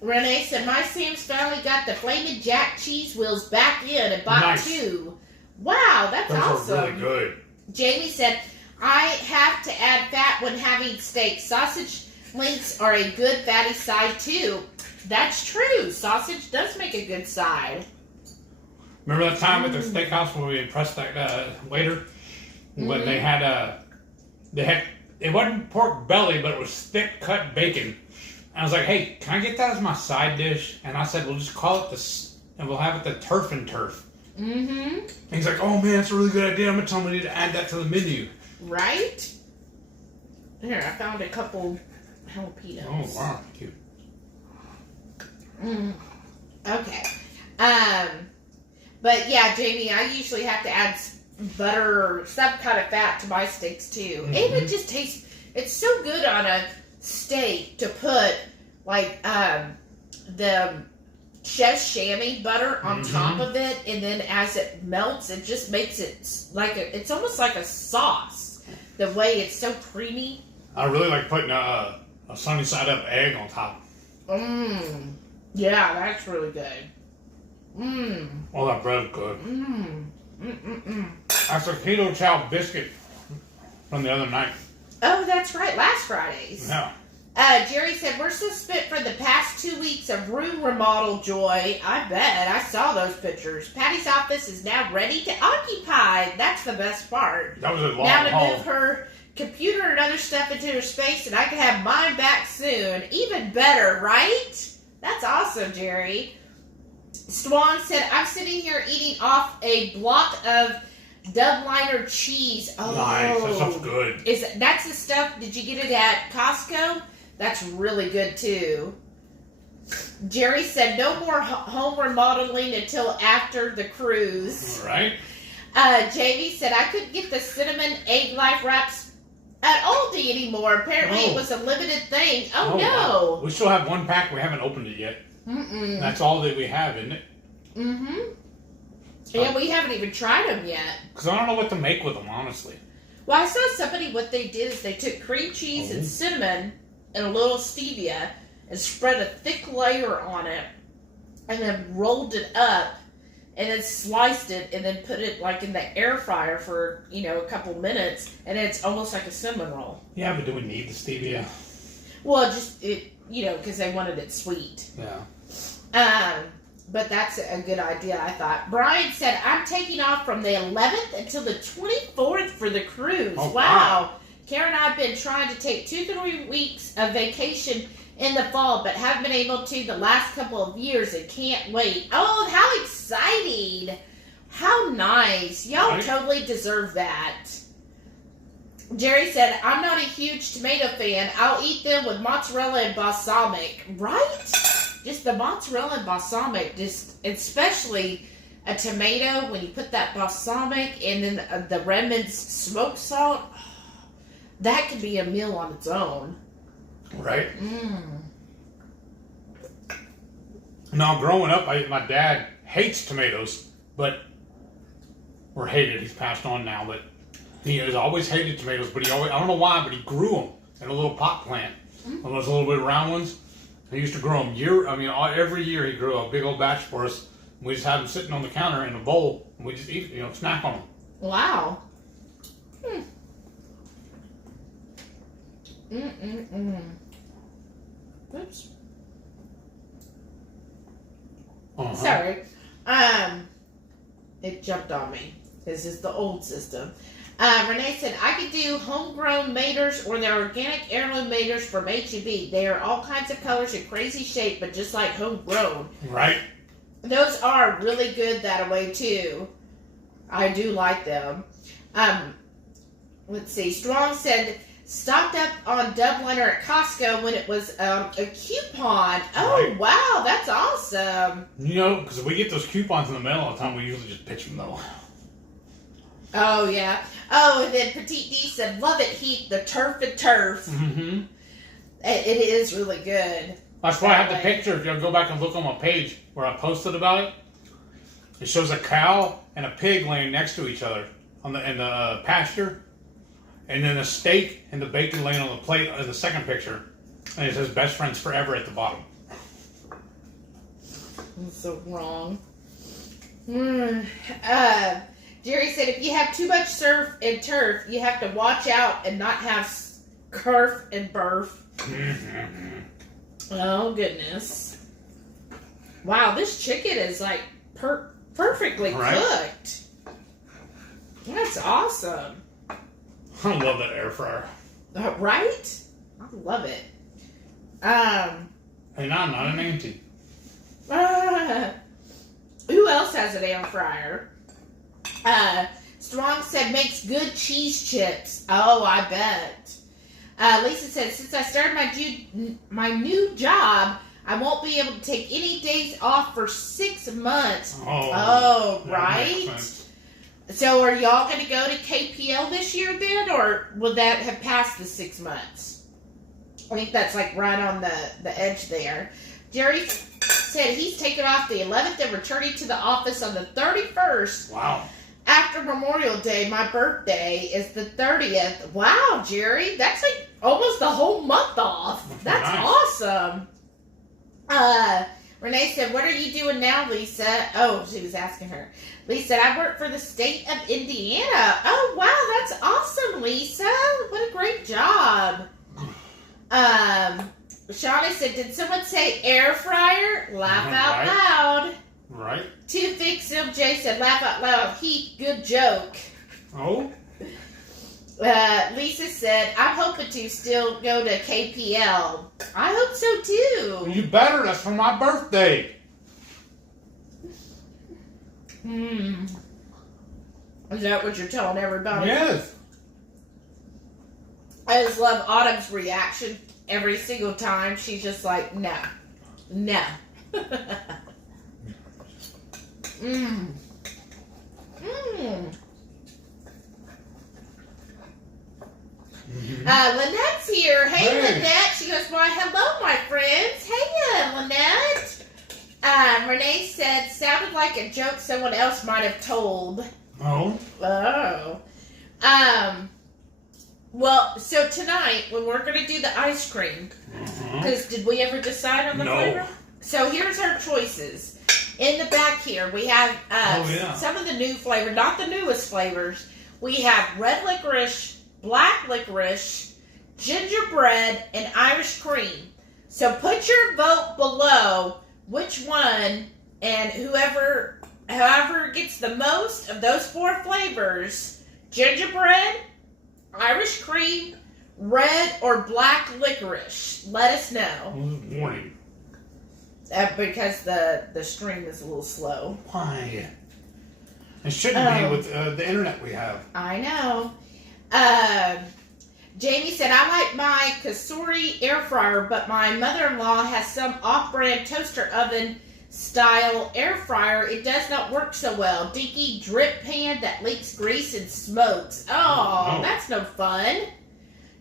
Renee said, my Sam's finally got the Flamin' Jack cheese wheels back in and bought 2. Wow, that's awesome. Those are really good. Jamie said, I have to add fat when having steak. Sausage links are a good fatty side too. That's true. Sausage does make a good side. Remember that time at the steakhouse where we impressed that waiter? When they had it wasn't pork belly, but it was thick cut bacon. And I was like, hey, can I get that as my side dish? And I said, we'll just call it and we'll have it the turf and turf. Mm-hmm. And he's like, oh man, that's a really good idea. I'm gonna tell him we need to add that to the menu. Right? Here, I found a couple jalapenos. Oh wow, cute. Okay. But yeah, Jamie, I usually have to add butter or some kind of fat to my steaks too. And it just tastes, it's so good on a steak to put like the chef's chamois butter on top of it, and then as it melts, it just makes it like it's almost like a sauce. The way it's so creamy. I really like putting a sunny side up egg on top. Yeah, that's really good. All that bread is good. That's a keto chow biscuit from the other night. Oh, that's right. Last Friday's. Yeah. Jerry said, we're so spent for the past 2 weeks of room remodel joy. I bet. I saw those pictures. Patty's office is now ready to occupy. That's the best part. That was a long Now to haul. move her computer and other stuff into her space, and I can have mine back soon. Even better, right? That's awesome, Jerry. Swan said, I'm sitting here eating off a block of Dubliner cheese. Oh, nice. That stuff's good. That's the stuff, did you get it at Costco? That's really good too. Jerry said, no more home remodeling until after the cruise. All right. Jamie said, I couldn't get the cinnamon egg life wraps at Aldi anymore. Apparently it was a limited thing. Oh no. Wow. We still have one pack. We haven't opened it yet. That's all that we have, isn't it? Yeah, we haven't even tried them yet. Because I don't know what to make with them, honestly. Well, I saw somebody, what they did is they took cream cheese and cinnamon and a little stevia and spread a thick layer on it and then rolled it up and then sliced it and then put it like in the air fryer for, a couple minutes, and it's almost like a cinnamon roll. Yeah, but do we need the stevia? Well, just, because they wanted it sweet. Yeah. But that's a good idea, I thought. Brian said, I'm taking off from the 11th until the 24th for the cruise. Oh, wow. Karen and I have been trying to take 2-3 weeks of vacation in the fall, but haven't been able to the last couple of years and can't wait. Oh, how exciting. How nice. Y'all totally deserve that. Jerry said, I'm not a huge tomato fan. I'll eat them with mozzarella and balsamic. Right? Just the mozzarella and balsamic, especially a tomato, when you put that balsamic and then the Redmond's smoked salt, that could be a meal on its own. Right? Now, growing up, my dad hates tomatoes, or hated, he's passed on now, but he has always hated tomatoes, but I don't know why, but he grew them in a little pot plant. One of those little bit round ones. He used to grow them every year he grew a big old batch for us. We just had them sitting on the counter in a bowl, and we just eat, snack on them. Wow. Oops. Sorry. It jumped on me. This is the old system. Renee said, I could do homegrown maters or the organic heirloom maters from H-E-B. They are all kinds of colors and crazy shape, but just like homegrown. Right. Those are really good that way, too. I do like them. Let's see. Strong said, stocked up on Dubliner at Costco when it was a coupon. Oh, right. Wow, that's awesome. You know, because we get those coupons in the mail all the time, we usually just pitch them though. Oh, yeah. Oh, and then Petite D said, love it, Heat, the turf and turf. Mm-hmm. It is really good. That's why I have the picture. If you'll go back and look on my page where I posted about it, it shows a cow and a pig laying next to each other in the pasture. And then a steak and the bacon laying on the plate in the second picture. And it says best friends forever at the bottom. That's so wrong. Jerry said if you have too much surf and turf, you have to watch out and not have curf and burf. Oh, goodness. Wow, this chicken is like perfectly cooked. That's awesome. I love that air fryer. Right? I love it. Hey, no, I'm not an auntie. Who else has an air fryer? Strong said makes good cheese chips. Oh, I bet. Lisa said since I started my new job, I won't be able to take any days off for 6 months. Oh, right. So are y'all going to go to KPL this year then, or will that have passed the 6 months? I think that's like right on the edge there. Jerry said he's taking off the 11th and returning to the office on the 31st. Wow. After Memorial Day, my birthday is the 30th. Wow, Jerry, that's like almost the whole month off. That's nice. Awesome. Renee said, what are you doing now, Lisa? Oh, she was asking her. Lisa said, I work for the state of Indiana. Oh, wow, that's awesome, Lisa. What a great job. Shawnee said, did someone say air fryer? Laugh out loud. Right. Too Thick Sim J said, laugh out loud. Heat, good joke. Oh. Lisa said, I'm hoping to still go to KPL. I hope so too. You better. That's for my birthday. Is that what you're telling everybody? Yes. I just love Autumn's reaction every single time. She's just like, no. No. Lynette's here. Hey, Lynette. She goes, why, hello, my friends. Hey, Lynette. Renee said, sounded like a joke someone else might have told. Oh. Oh. Well, so tonight, when we're going to do the ice cream, because did we ever decide on the flavor? So here's our choices. In the back here, we have some of the new flavor, not the newest flavors. We have red licorice, black licorice, gingerbread, and Irish cream. So put your vote below which one, and however gets the most of those 4 flavors, gingerbread, Irish cream, red, or black licorice. Let us know. Warning. Because the stream is a little slow. Why? It shouldn't be with the internet we have. I know. Jamie said, I like my Kasuri air fryer, but my mother-in-law has some off-brand toaster oven style air fryer. It does not work so well. Dinky drip pan that leaks grease and smokes. Oh, that's no fun.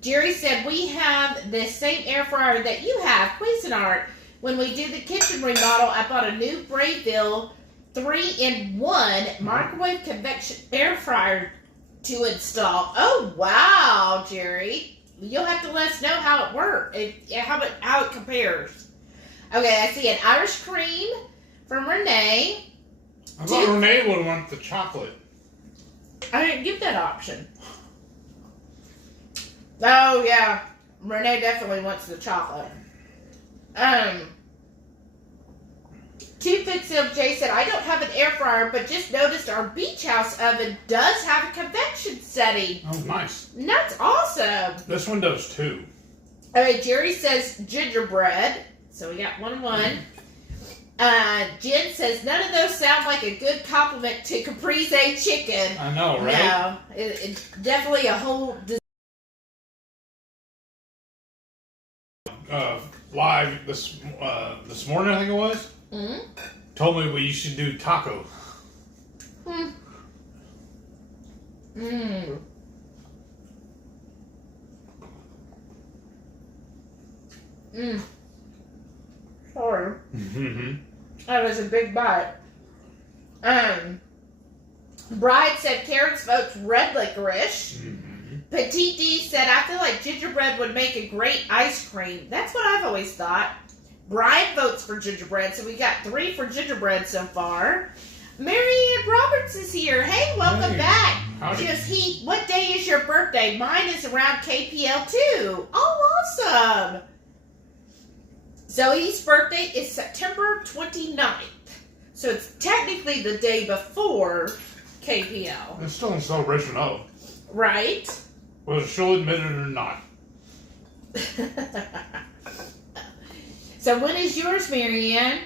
Jerry said, we have the same air fryer that you have, Cuisinart. When we did the kitchen remodel, I bought a new Brayville 3-in-1 microwave convection air fryer to install. Oh, wow, Jerry. You'll have to let us know how it works, how it compares. Okay, I see an Irish cream from Renee. I thought Renee would want the chocolate. I didn't give that option. Oh, yeah. Renee definitely wants the chocolate. Too Thick Sim J said, I don't have an air fryer, but just noticed our beach house oven does have a convection setting. Oh, nice. And that's awesome. This one does too. Okay, Jerry says gingerbread. So we got 1-1. Jen says, none of those sound like a good compliment to Caprese chicken. I know, right? No, it's definitely a whole live this morning, I think it was. Told me you should do taco. Sorry. That was a big bite. Bride said Karen's votes red licorice. Petite D said, I feel like gingerbread would make a great ice cream. That's what I've always thought. Brian votes for gingerbread, so we got 3 for gingerbread so far. Marianne Roberts is here. Hey, welcome back. Howdy. Just Heat, what day is your birthday? Mine is around KPL too. Oh, awesome. Zoe's birthday is September 29th. So it's technically the day before KPL. It's still in celebration of. Right? Whether she'll admit it or not. So when is yours, Marianne?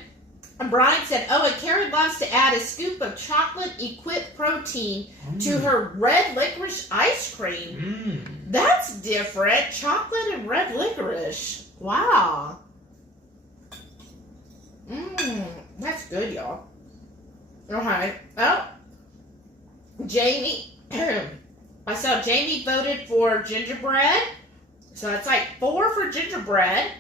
And Brian said, and Karen loves to add a scoop of chocolate equipped protein to her red licorice ice cream. That's different. Chocolate and red licorice. Wow. That's good, y'all. Alright. Oh. Jamie. I saw Jamie voted for gingerbread. So it's like 4 for gingerbread.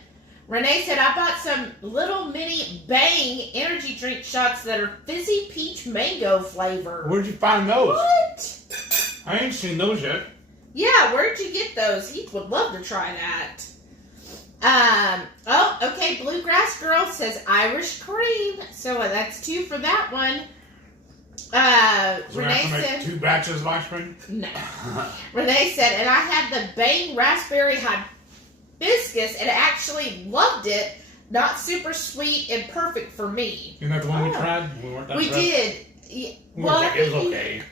Renee said, I bought some little mini Bang energy drink shots that are fizzy peach mango flavor. Where'd you find those? What? I ain't seen those yet. Yeah, where'd you get those? He would love to try that. Okay, Bluegrass Girl says Irish cream. So that's 2 for that one. So Renee we have to said... make 2 batches of ice cream? No. Renee said, and I had the Bang raspberry hibiscus and actually loved it. Not super sweet and perfect for me. Isn't that the one we tried? We did. Yeah. It was okay.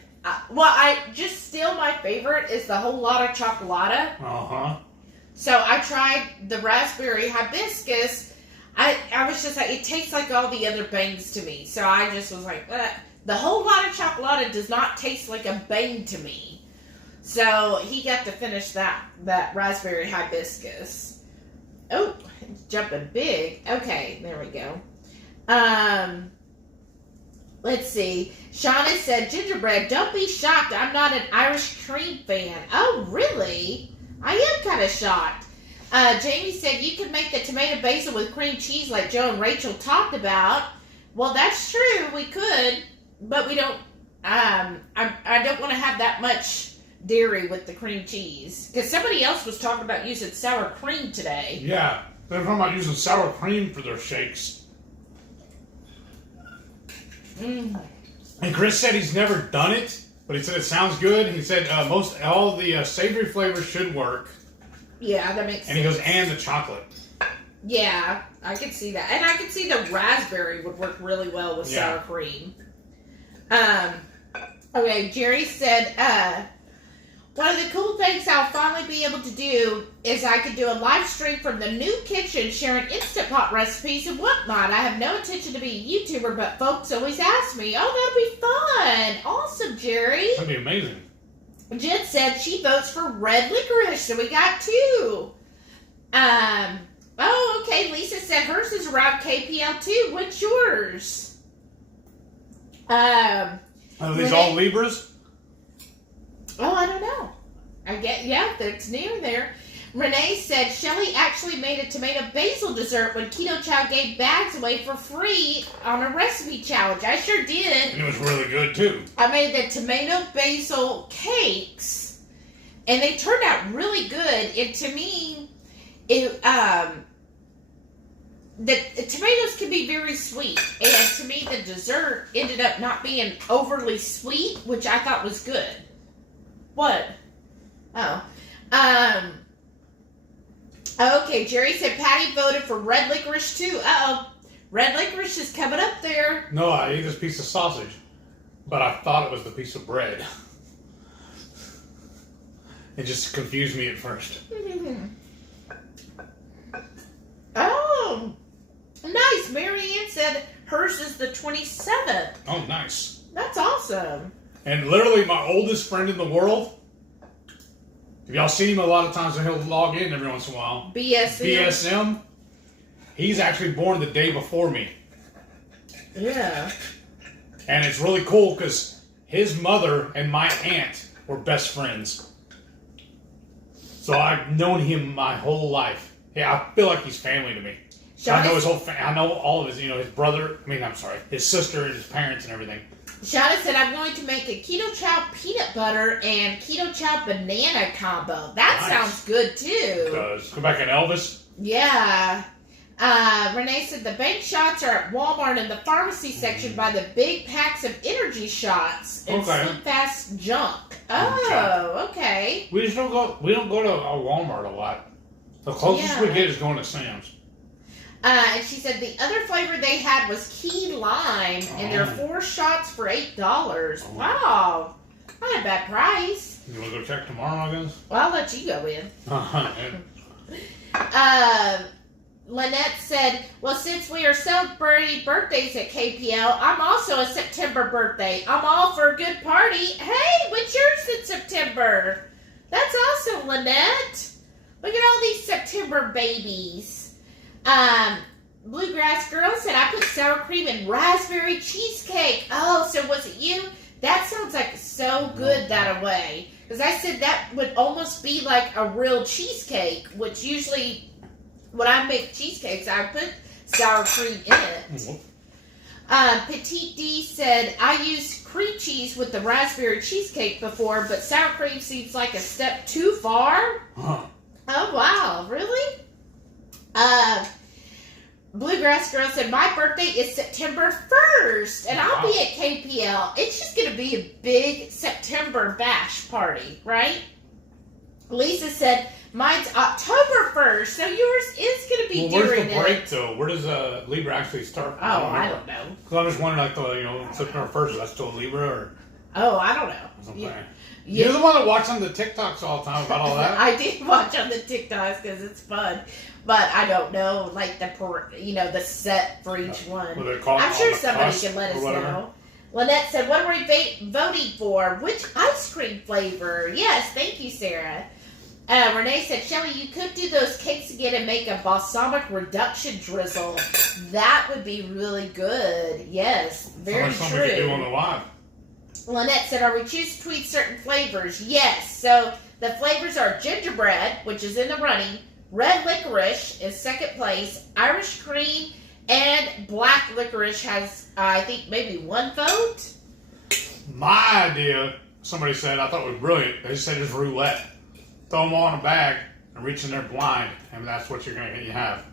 Still my favorite is the whole lot of chocolate. So I tried the raspberry hibiscus. I was just like, it tastes like all the other Bangs to me. So I just was like, the whole lot of chocolate does not taste like a Bang to me. So he got to finish that raspberry hibiscus. Oh, it's jumping big. Okay, there we go. Let's see. Shauna said, gingerbread, don't be shocked. I'm not an Irish cream fan. Oh, really? I am kind of shocked. Jamie said, you can make the tomato basil with cream cheese like Joe and Rachel talked about. Well, that's true. We could, but we don't. I don't want to have that much dairy with the cream cheese. Because somebody else was talking about using sour cream today. Yeah. They're talking about using sour cream for their shakes. And Chris said he's never done it, but he said it sounds good. He said all the savory flavors should work. Yeah, that makes sense. And he goes, and the chocolate. Yeah, I could see that. And I could see the raspberry would work really well with sour cream. Okay, Jerry said, one of the cool things I'll finally be able to do is I could do a live stream from the new kitchen sharing Instant Pot recipes and whatnot. I have no intention to be a YouTuber, but folks always ask me, oh, that'd be fun. Awesome, Jerry. That'd be amazing. Jen said she votes for red licorice, so we got 2. Okay, Lisa said hers is around KPL too. What's yours? Are these all Libras? Oh, I don't know. I get, that's near there. Renee said Shelly actually made a tomato basil dessert when Keto Chow gave bags away for free on a recipe challenge. I sure did. And it was really good too. I made the tomato basil cakes, and they turned out really good. And to me, the tomatoes can be very sweet, and to me, the dessert ended up not being overly sweet, which I thought was good. What? Oh. Okay, Jerry said Patty voted for red licorice too. Uh-oh. Red licorice is coming up there. No, I ate this piece of sausage, but I thought it was the piece of bread. It just confused me at first. Oh, nice. Marianne said hers is the 27th. Oh, nice. That's awesome. And literally my oldest friend in the world, if y'all see him a lot of times, he'll log in every once in a while. BSM. He's actually born the day before me. Yeah. And it's really cool because his mother and my aunt were best friends. So I've known him my whole life. Yeah, I feel like he's family to me. I know his whole I know all of his, his brother. His sister and his parents and everything. Shauna said, I'm going to make a keto chow peanut butter and keto chow banana combo. That sounds good, too. It does. Go back in Elvis. Yeah. Renee said, the bank shots are at Walmart in the pharmacy section by the big packs of energy shots and Slim Fast junk. Oh, okay. We don't go to a Walmart a lot. The closest we get is going to Sam's. And she said the other flavor they had was key lime, and there are 4 shots for $8. Wow, not a bad price. You want to go check tomorrow, I guess? Well, I'll let you go in. Lynette said, well, since we are celebrating birthdays at KPL, I'm also a September birthday. I'm all for a good party. Hey, what's yours in September? That's awesome, Lynette. Look at all these September babies. Bluegrass Girl said, I put sour cream in raspberry cheesecake. Oh, so was it you? That sounds like so good that way. Because I said that would almost be like a real cheesecake, which usually when I make cheesecakes, I put sour cream in it. Petite D said, I used cream cheese with the raspberry cheesecake before, but sour cream seems like a step too far. Oh, wow. Really? Bluegrass Girl said, my birthday is September 1st, and I'll be at KPL. It's just going to be a big September bash party, right? Lisa said, mine's October 1st, so yours is going to be during where's the break, though? Where does Libra actually start? Oh, I don't know. Because I'm just wondering, September 1st, is that still Libra? Or Oh, I don't know. You're the one that watches on the TikToks all the time about all that. I did watch on the TikToks because it's fun, but I don't know like the set for each one. I'm sure somebody can let us know. Lynette said, "What are we voting for? Which ice cream flavor?" Yes, thank you, Sarah. Renee said, "Shelly, you could do those cakes again and make a balsamic reduction drizzle. That would be really good." Yes, very true. Something we could do on the live. Lynette said, are we choosing between certain flavors? Yes. So the flavors are gingerbread, which is in the running, red licorice is second place, Irish cream, and black licorice has, I think, maybe 1 vote. My idea, somebody said, I thought it was brilliant. They said it's roulette. Throw them all in a bag and reach in there blind, and that's what you're going to have.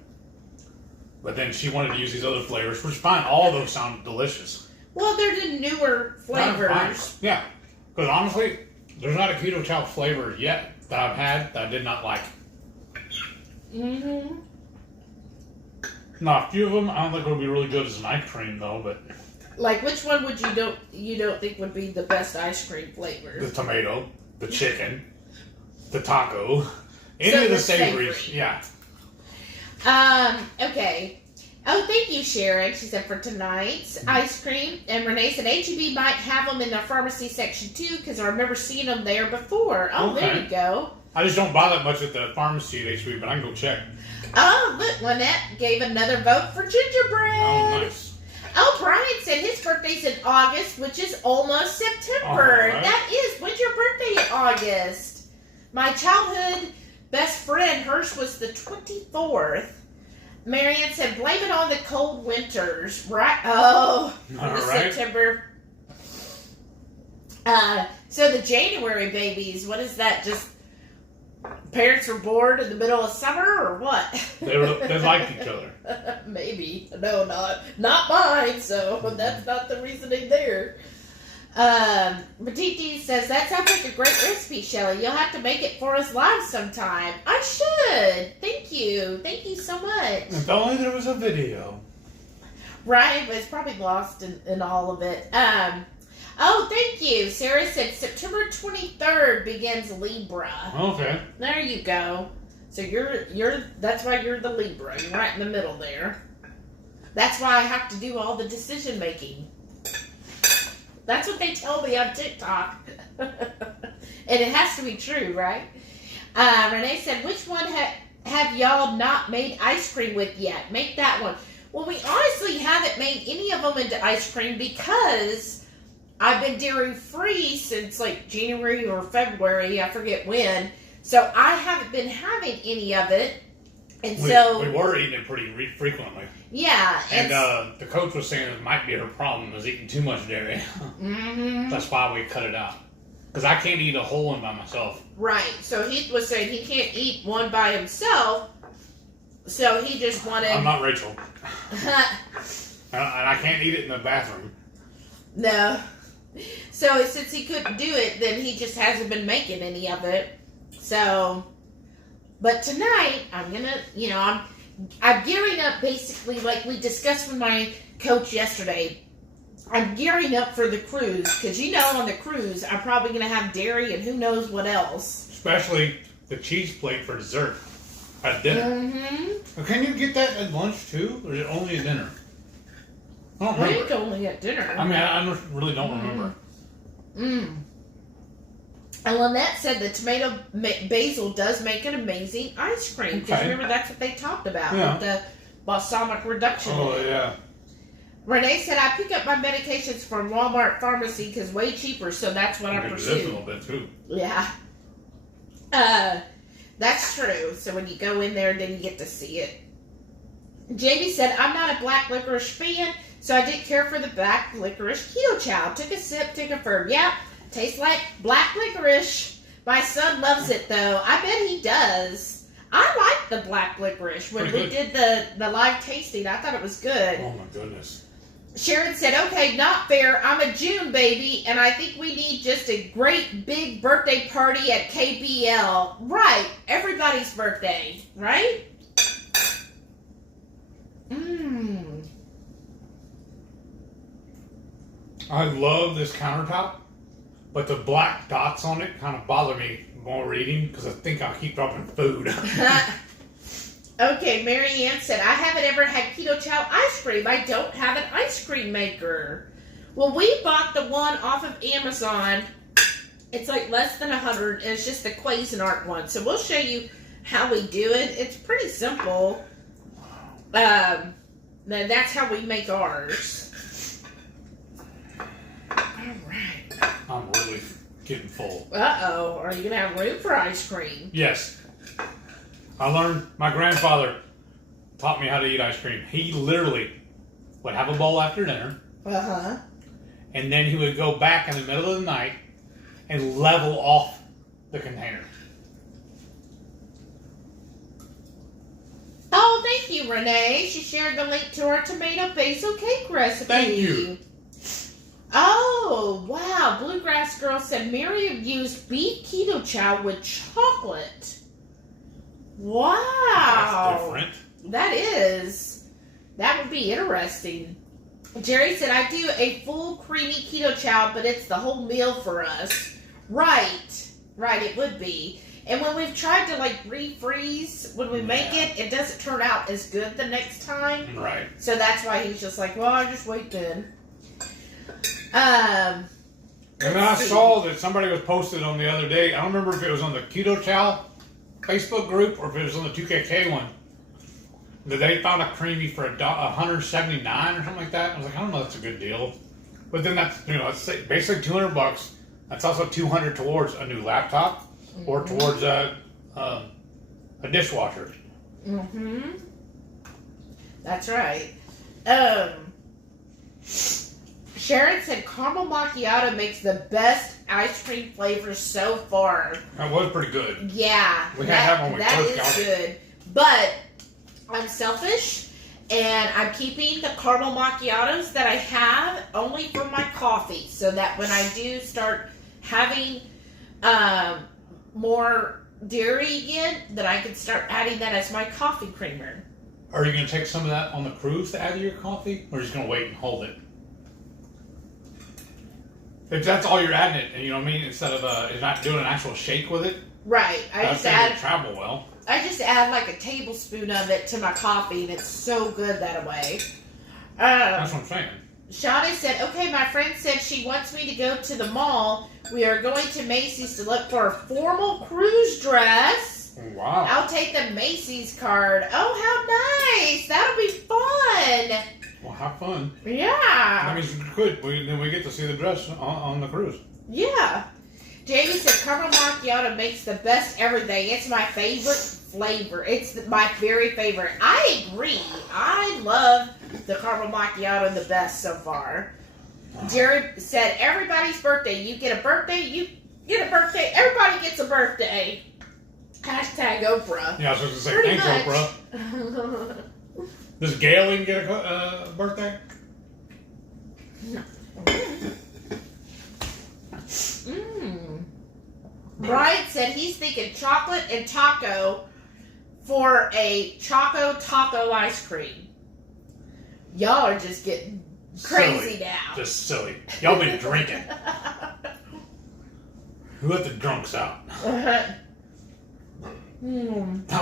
But then she wanted to use these other flavors, which is fine. All those sound delicious. Well, they're the newer flavors. Yeah. Because honestly, there's not a keto chow flavor yet that I've had that I did not like. Mm-hmm. Now, a few of them I don't think would be really good as an ice cream, though, but... Like, which one would you don't think would be the best ice cream flavor? The tomato, the chicken, the taco, any of the savories. Yeah. Okay. Oh, thank you, Sharon. She said for tonight's ice cream. And Renee said HEB might have them in their pharmacy section too, because I remember seeing them there before. Oh, okay. There you go. I just don't buy that much at the pharmacy at HEB, but I can go check. Oh, look, Lynette gave another vote for gingerbread. Oh, nice. Oh, Brian said his birthday's in August, which is almost September. Right. That is. When's your birthday in August? My childhood best friend, hers was the 24th. Marianne said, blame it on the cold winters. Right? Oh, September. So the January babies, what is that? Just parents were bored in the middle of summer or what? They liked each other. Maybe. No, not mine, so that's not the reasoning there. Matiti says, that sounds like a great recipe, Shelly. You'll have to make it for us live sometime. I should. Thank you. Thank you so much. If only there was a video. Right, but it's probably lost in all of it. Oh, thank you. Sarah said September 23rd begins Libra. Okay. There you go. So that's why you're the Libra. You're right in the middle there. That's why I have to do all the decision making. That's what they tell me on TikTok. And it has to be true, right? Renee said, which one have y'all not made ice cream with yet? Make that one. Well, we honestly haven't made any of them into ice cream because I've been dairy-free since like January or February, I forget when. So I haven't been having any of it. And we were eating it pretty frequently. Yeah. And the coach was saying it might be her problem was eating too much dairy. Mm-hmm. That's why we cut it out. Because I can't eat a whole one by myself. Right. So he was saying he can't eat one by himself. So he just wanted... I'm not Rachel. And I can't eat it in the bathroom. No. So since he couldn't do it, then he just hasn't been making any of it. So... But tonight, I'm gonna, I'm gearing up basically like we discussed with my coach yesterday. I'm gearing up for the cruise because on the cruise I'm probably gonna have dairy and who knows what else. Especially the cheese plate for dessert at dinner. Mm-hmm. Can you get that at lunch too, or is it only at dinner? I don't I remember. think only at dinner. I mean, I really don't remember. And Lynette said the tomato basil does make an amazing ice cream. Because remember, that's what they talked about with the balsamic reduction. Oh, yeah. Renee said, I pick up my medications from Walmart pharmacy because way cheaper, so that's what I pursue. This a little bit, too. Yeah. That's true. So when you go in there, then you get to see it. Jamie said, I'm not a black licorice fan, so I didn't care for the black licorice keto chow. Took a sip to confirm. Yeah. Tastes like black licorice. My son loves it, though. I bet he does. I like the black licorice. When we did the live tasting, I thought it was good. Oh, my goodness. Sharon said, okay, not fair. I'm a June baby, and I think we need just a great big birthday party at KBL. Right. Everybody's birthday, right? I love this countertop. But the black dots on it kind of bother me while we're eating because I think I'll keep dropping food. Okay, Mary Ann said, I haven't ever had keto chow ice cream. I don't have an ice cream maker. Well, we bought the one off of Amazon. It's like less than 100, and it's just the Cuisinart one. So we'll show you how we do it. It's pretty simple. That's how we make ours. All right. I'm really getting full. Uh-oh. Are you going to have room for ice cream? Yes. I learned, my grandfather taught me how to eat ice cream. He literally would have a bowl after dinner. Uh-huh. And then he would go back in the middle of the night and level off the container. Oh, thank you, Renee. She shared the link to our tomato basil cake recipe. Thank you. Oh, wow. Bluegrass Girl said Miriam used beef keto chow with chocolate. Wow. That's different. That is. That would be interesting. Jerry said, I do a full creamy keto chow, but it's the whole meal for us. Right. Right, it would be. And when we've tried to refreeze, when we make it, it doesn't turn out as good the next time. Right. So that's why he's just like, well, I'll just wait then. And then I saw that somebody was posted on the other day. I don't remember if it was on the Keto Chow Facebook group or if it was on the 2KK one. That they found a creamy for $179 or something like that. I was like, I don't know, that's a good deal. But then that's it's basically $200. That's also $200 towards a new laptop or towards a dishwasher. Mm-hmm. That's right. Sharon said caramel macchiato makes the best ice cream flavor so far. That was pretty good. Yeah. We had that when we first got it. That is good. But I'm selfish, and I'm keeping the caramel macchiatos that I have only for my coffee, so that when I do start having more dairy again, that I can start adding that as my coffee creamer. Are you going to take some of that on the cruise to add to your coffee, or are you just going to wait and hold it? If that's all you're adding it, and you know what I mean, instead of not doing an actual shake with it. Right. I just travel well. I just add like a tablespoon of it to my coffee, and it's so good that way. That's what I'm saying. Shawnee said, okay, my friend said she wants me to go to the mall. We are going to Macy's to look for a formal cruise dress. Wow. I'll take the Macy's card. Oh, how nice. That'll be fun. Well, have fun. Yeah. That means good. Then we get to see the dress on the cruise. Yeah. Jamie said caramel macchiato makes the best everything. It's my favorite flavor. It's my very favorite. I agree. I love the caramel macchiato the best so far. Jerry said everybody's birthday. You get a birthday, you get a birthday. Everybody gets a birthday. Hashtag Oprah. Yeah, I was going to say, Pretty thanks, much. Oprah. Does Gail even get a birthday? No. Brian said he's thinking chocolate and taco for a Choco Taco ice cream. Y'all are just getting crazy Silly. now. Just silly. Y'all been drinking. Who let the drunks out? That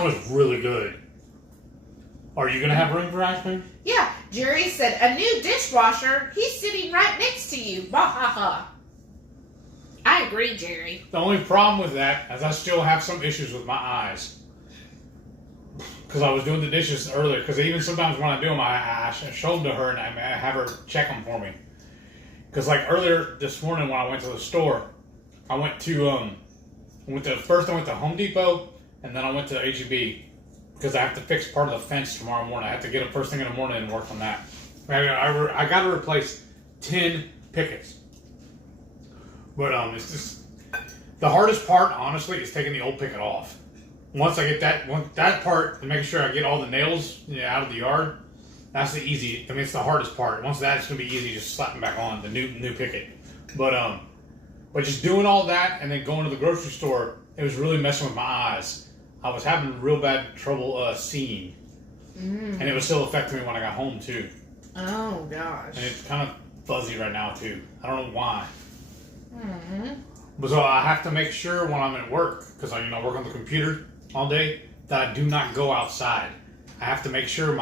was really good. Are you going to have room for ice cream? Yeah, Jerry said, a new dishwasher. He's sitting right next to you. Bahaha. I agree, Jerry. The only problem with that is I still have some issues with my eyes. Because I was doing the dishes earlier. Because even sometimes when I do them, I show them to her and I have her check them for me. Because like earlier this morning when I went to the store, I went to first I went to Home Depot and then I went to HEB. Because I have to fix part of the fence tomorrow morning. I have to get up first thing in the morning and work on that. I got to replace 10 pickets. But it's just the hardest part, honestly, is taking the old picket off. Once I get that part and making sure I get all the nails out of the yard, that's the easy. I mean, it's the hardest part. Once that, it's gonna be easy. Just slap them back on the new picket. But just doing all that and then going to the grocery store, it was really messing with my eyes. I was having real bad trouble seeing, and it was still affecting me when I got home too. Oh gosh. And it's kind of fuzzy right now too. I don't know why. But so I have to make sure when I'm at work, because I work on the computer all day, that I do not go outside. I have to make sure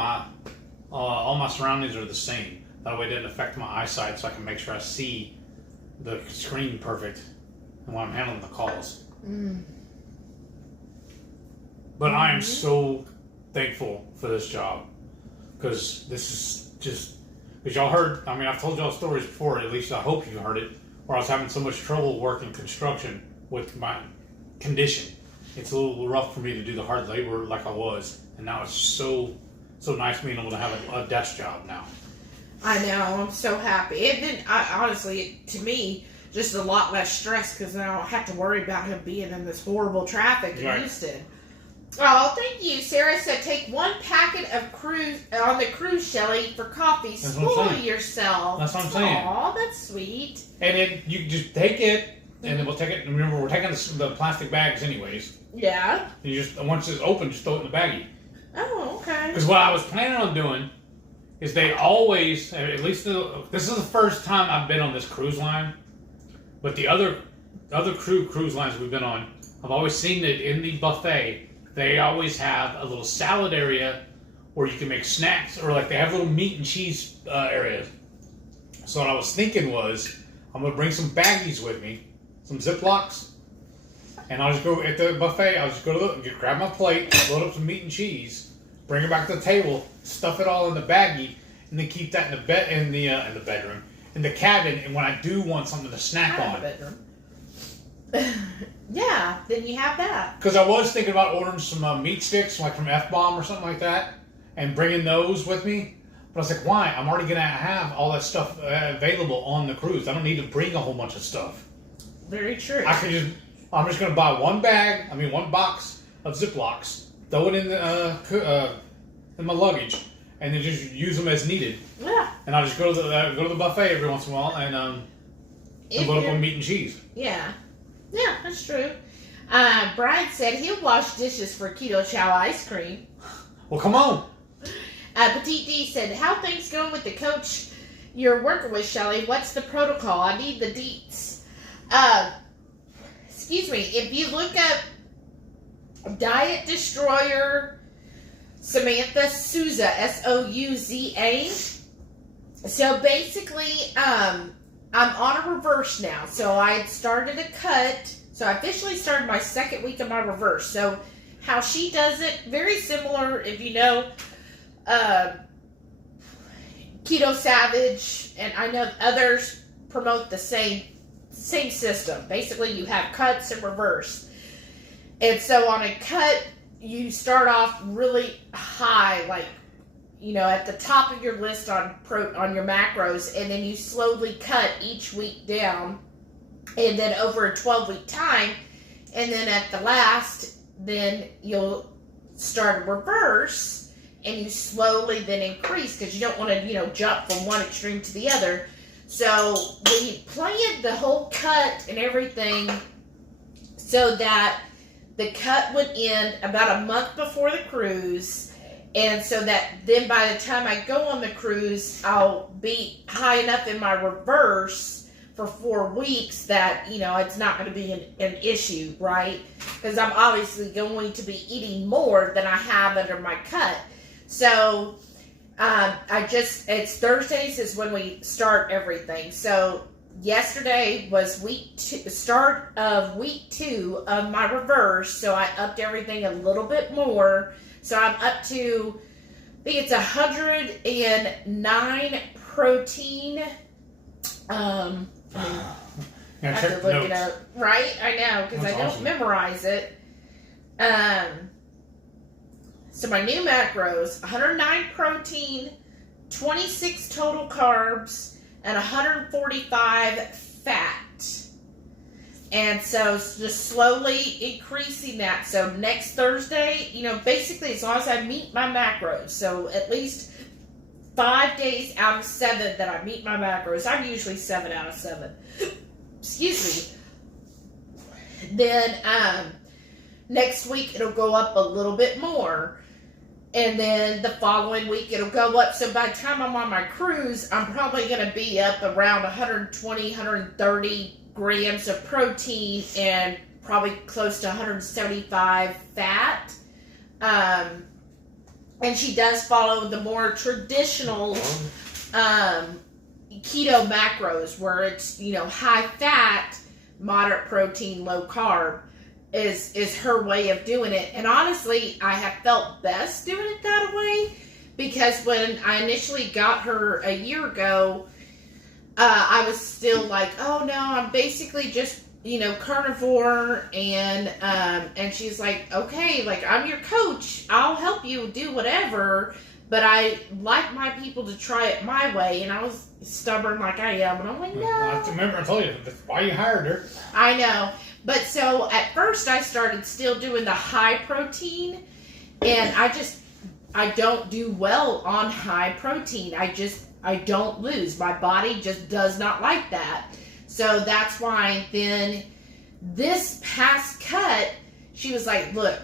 all my surroundings are the same. That way it doesn't affect my eyesight, so I can make sure I see the screen perfect and when I'm handling the calls. But I am so thankful for this job, because this is just, because y'all heard, I mean, I've told y'all stories before, at least I hope you heard it, where I was having so much trouble working construction with my condition. It's a little rough for me to do the hard labor like I was, and now it's so nice being able to have a desk job now. I know, I'm so happy. It been, honestly, to me, just a lot less stress, because I don't have to worry about him being in this horrible traffic in Houston. Oh, thank you. Sarah said, take one packet of on the cruise, Shelly, for coffee. Spoil yourself. That's what I'm saying. Aw, that's sweet. And then you just take it, and then we'll take it. Remember, we're taking the plastic bags anyways. Yeah. You just, once it's open, just throw it in the baggie. Oh, okay. Because what I was planning on doing is they always, at least this is the first time I've been on this cruise line, but the other cruise lines we've been on, I've always seen that in the buffet, they always have a little salad area where you can make snacks, or like they have little meat and cheese areas. So what I was thinking was, I'm going to bring some baggies with me, some Ziplocs, and I'll just go at the buffet, I'll just go to grab my plate, load up some meat and cheese, bring it back to the table, stuff it all in the baggie, and then keep that in the bedroom, in the cabin, and when I do want something to snack on. Bedroom. Yeah, then you have that. Because I was thinking about ordering some meat sticks, like from F-Bomb or something like that, and bringing those with me. But I was like, why? I'm already going to have all that stuff available on the cruise. I don't need to bring a whole bunch of stuff. Very true. I'm just going to buy one box of Ziplocs, throw it in my luggage, and then just use them as needed. Yeah. And I'll just go to the buffet every once in a while and load up on meat and cheese. Yeah. Yeah, that's true. Brian said he'll wash dishes for Keto Chow ice cream. Well, come on. Petite D said, how things going with the coach you're working with, Shelly? What's the protocol? I need the deets. Excuse me. If you look up Diet Destroyer Samantha Souza, Souza. So basically, I'm on a reverse now. So I had started a cut. So I officially started my second week of my reverse. So how she does it, very similar, if you know, Keto Savage, and I know others promote the same system. Basically, you have cuts and reverse. And so on a cut, you start off really high, like, you know, at the top of your list on your macros, and then you slowly cut each week down, and then over a 12-week time, and then at the last, then you'll start a reverse, and you slowly then increase, because you don't want to, you know, jump from one extreme to the other. So we planned the whole cut and everything so that the cut would end about a month before the cruise, and so that then by the time I go on the cruise, I'll be high enough in my reverse for 4 weeks that, you know, it's not going to be an issue, right? Because I'm obviously going to be eating more than I have under my cut. So it's Thursdays is when we start everything. So yesterday was start of week 2 of my reverse, so I upped everything a little bit more. So I'm up to, I think it's 109 protein. I have to look it up, right? I know, because I don't memorize it. So my new macros, 109 protein, 26 total carbs, and 145 fat. And so just slowly increasing that. So next Thursday, you know, basically as long as I meet my macros, so at least 5 days out of 7 that I meet my macros, I'm usually 7 out of 7. Excuse me. Then next week it'll go up a little bit more. And then the following week it'll go up. So by the time I'm on my cruise, I'm probably going to be up around 120, 130 grams of protein and probably close to 175 fat. And she does follow the more traditional keto macros where it's, you know, high fat, moderate protein, low carb is her way of doing it. And honestly, I have felt best doing it that way, because when I initially got her a year ago, I was still like, oh no, I'm basically just, you know, carnivore, and she's like, okay, like, I'm your coach, I'll help you do whatever, but I like my people to try it my way. And I was stubborn like I am, and I'm like, no. I remember I told you, that's why you hired her. I know. But so at first I started still doing the high protein, and I don't do well on high protein. I don't lose. My body just does not like that. So that's why then this past cut, she was like, look,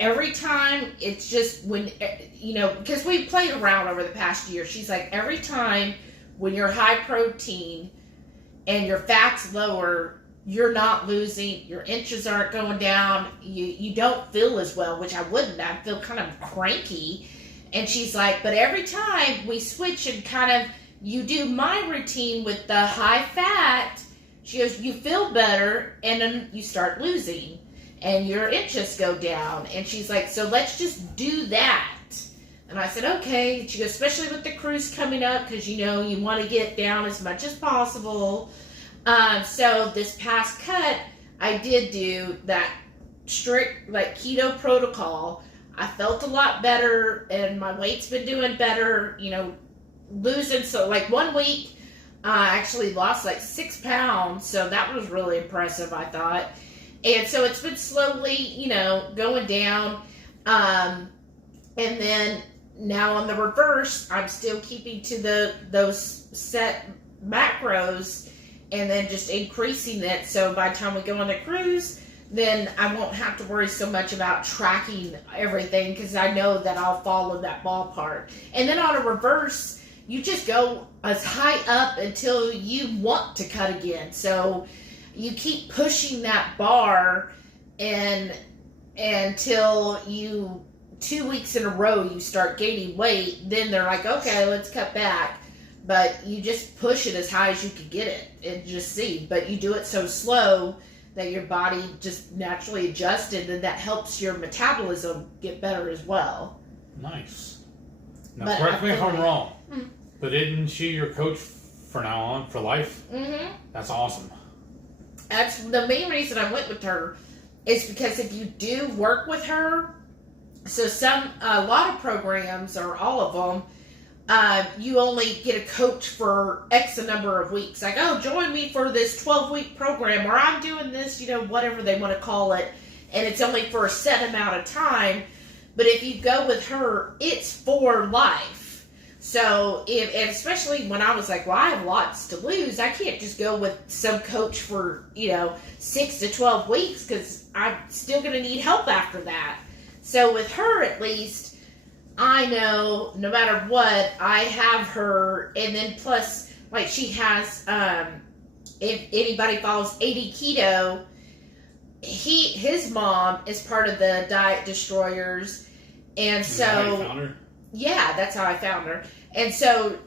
every time, it's just when, you know, because we played around over the past year. She's like, every time when you're high protein and your fat's lower, you're not losing, your inches aren't going down, you don't feel as well, which I wouldn't. I feel kind of cranky. And she's like, but every time we switch and kind of, you do my routine with the high fat, she goes, you feel better, and then you start losing, and your inches go down. And she's like, so let's just do that. And I said, okay. She goes, especially with the cruise coming up, because, you know, you want to get down as much as possible. So this past cut, I did do that strict, like, keto protocol. I felt a lot better, and my weight's been doing better, you know, losing. So, like, 1 week, I actually lost, like, 6 pounds, so that was really impressive, I thought. And so it's been slowly, you know, going down. And then now on the reverse, I'm still keeping to those set macros, and then just increasing it. So by the time we go on the cruise, then I won't have to worry so much about tracking everything, because I know that I'll fall in that ballpark. And then on a reverse, you just go as high up until you want to cut again. So you keep pushing that bar, and until 2 weeks in a row you start gaining weight, then they're like, okay, let's cut back. But you just push it as high as you can get it and just see. But you do it so slow that your body just naturally adjusts, and then that helps your metabolism get better as well. Nice. Now, But correct me if I'm wrong, Mm. but isn't she your coach for now on, for life? Mm-hmm. That's awesome. That's the main reason I went with her, is because if you do work with her, so a lot of programs, or all of them, you only get a coach for X number of weeks. Like, oh, join me for this 12-week program, or I'm doing this, whatever they want to call it, and it's only for a set amount of time. But if you go with her, it's for life. So, and especially when I was like, well, I have lots to lose, I can't just go with some coach for, 6 to 12 weeks, because I'm still going to need help after that. So with her, at least, I know no matter what, I have her, and then plus, like, she has, if anybody follows 80 Keto, his mom is part of the Diet Destroyers, and so, Is that how you found her? Yeah, that's how I found her. And so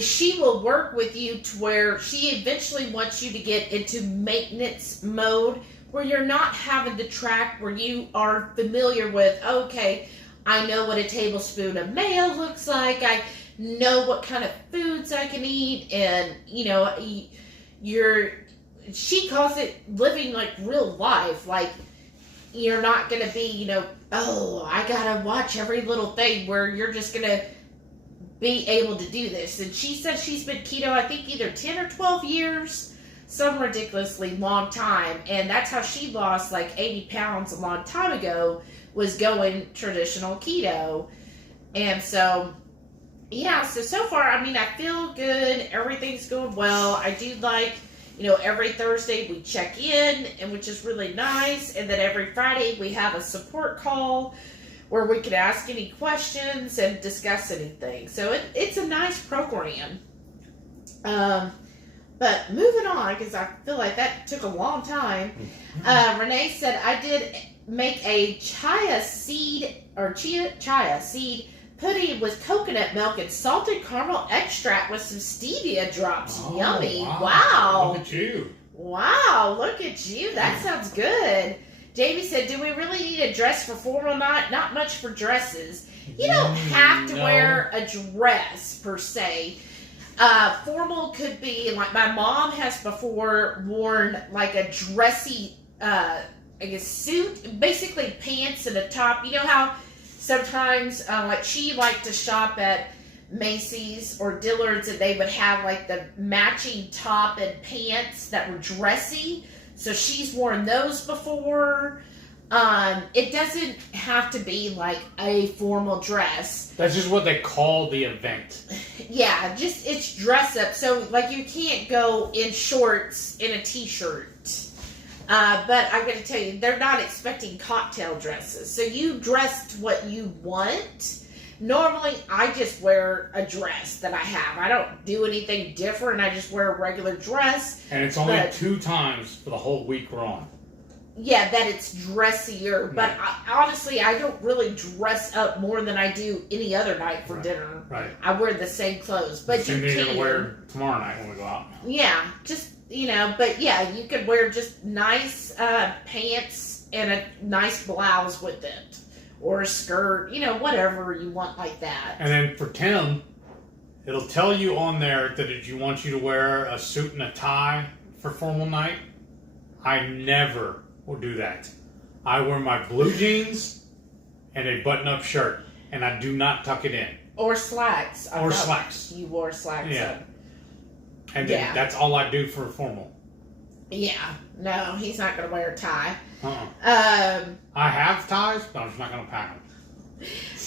she will work with you to where she eventually wants you to get into maintenance mode, where you're not having to track, where you are familiar with, okay, I know what a tablespoon of mayo looks like, I know what kind of foods I can eat, and, she calls it living like real life. Like, you're not going to be, oh, I got to watch every little thing, where you're just going to be able to do this. And she said she's been keto, I think, either 10 or 12 years, some ridiculously long time. And that's how she lost like 80 pounds a long time ago, was going traditional keto. And so, yeah, so far, I mean, I feel good. Everything's going well. I do like, every Thursday we check in, and which is really nice. And then every Friday we have a support call where we can ask any questions and discuss anything. So it's a nice program. But moving on, because I feel like that took a long time. Renee said, I did make a chia seed pudding with coconut milk and salted caramel extract with some stevia drops. Oh, Yummy. Wow. Wow. Look at you. Wow, look at you. That sounds good. Jamie said, do we really need a dress for formal night? Not much for dresses. You don't have to wear a dress, per se. Formal could be, like, my mom has before worn, like, a dressy, suit, basically pants and a top. You know how sometimes, like, she liked to shop at Macy's or Dillard's, and they would have, like, the matching top and pants that were dressy. So she's worn those before. It doesn't have to be like a formal dress. That's just what they call the event. Yeah, it's dress up. So, like, you can't go in shorts in a t-shirt. But I'm going to tell you, they're not expecting cocktail dresses. So you dress to what you want. Normally, I just wear a dress that I have. I don't do anything different. I just wear a regular dress. And it's only 2 times for the whole week we're on. Yeah, that it's dressier. But honestly, I don't really dress up more than I do any other night for dinner. Right. I wear the same clothes. But Same thing you you're can. going to wear tomorrow night when we go out. Yeah, just, but yeah, you could wear just nice pants and a nice blouse with it. Or a skirt, whatever you want like that. And then for Tim, it'll tell you on there that if you want you to wear a suit and a tie for formal night. I never will do that. I wear my blue jeans and a button-up shirt, and I do not tuck it in. Or slacks. Or slacks. You wore slacks. Yeah. And then that's all I do for formal. Yeah. No, he's not going to wear a tie. I have ties, but I'm just not going to pack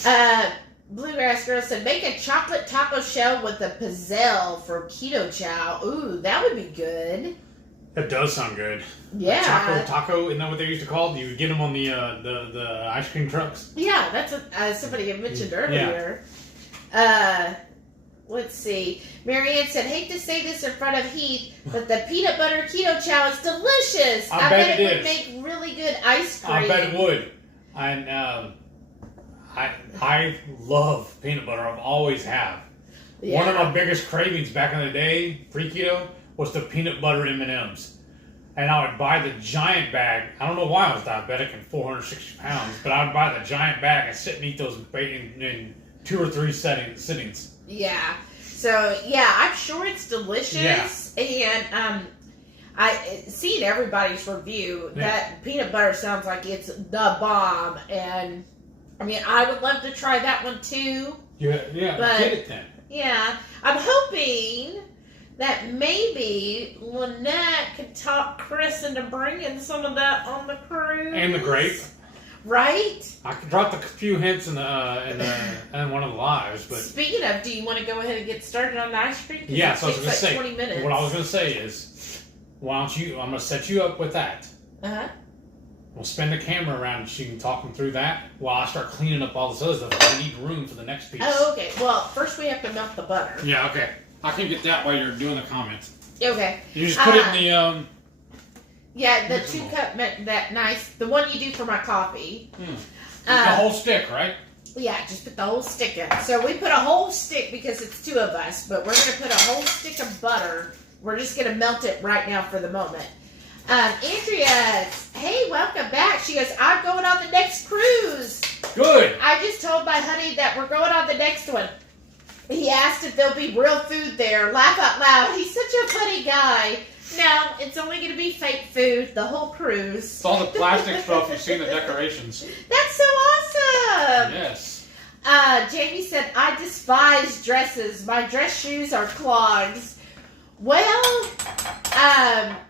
them. Bluegrass Girl said, make a chocolate taco shell with a pizzelle for keto chow. Ooh, that would be good. That does sound good. Yeah. Taco, isn't that what they used to call it? You would get them on the ice cream trucks? Yeah, that's what somebody had mentioned earlier. Let's see. Marianne said, hate to say this in front of Heath, but the peanut butter keto chow is delicious. I bet it would make really good ice cream. I bet it would. I love peanut butter. I've always have. Yeah. One of my biggest cravings back in the day, pre-keto, was the peanut butter M&Ms. and I would buy the giant bag. I don't know why I was diabetic and 460 pounds, but I would buy the giant bag and sit and eat those in 2 or 3 sittings. Yeah. So, yeah, I'm sure it's delicious. Yeah. And I seen everybody's review. Yeah. That peanut butter sounds like it's the bomb. And, I mean, I would love to try that one, too. Yeah, but, get it then. Yeah. I'm hoping that maybe Lynette could talk Chris into bringing some of that on the cruise. And the grape. Right? I could drop a few hints in one of the lives, but speaking of, do you want to go ahead and get started on the ice cream? Yeah, so I was going to say. 20 minutes. What I was going to say is, why don't you? I'm going to set you up with that. We'll spin the camera around, and she can talk them through that while I start cleaning up all this other stuff. I need room for the next piece. Oh, okay. Well, first we have to melt the butter. Yeah, okay. I can get that while you're doing the comments. Okay. You just put it in the Yeah, the 2-cup, that nice, the one you do for my coffee. The whole stick, right? Yeah, just put the whole stick in. So we put a whole stick because it's 2 of us, but we're going to put a whole stick of butter. We're just going to melt it right now for the moment. Andrea, hey, welcome back. She goes, I'm going on the next cruise. Good. I just told my honey that we're going on the next one. He asked if there'll be real food there. Laugh out loud. He's such a funny guy. No, it's only going to be fake food, the whole cruise. It's all the plastic stuff. You've seen the decorations. That's so awesome. Yes. Jamie said, I despise dresses. My dress shoes are clogs. Well,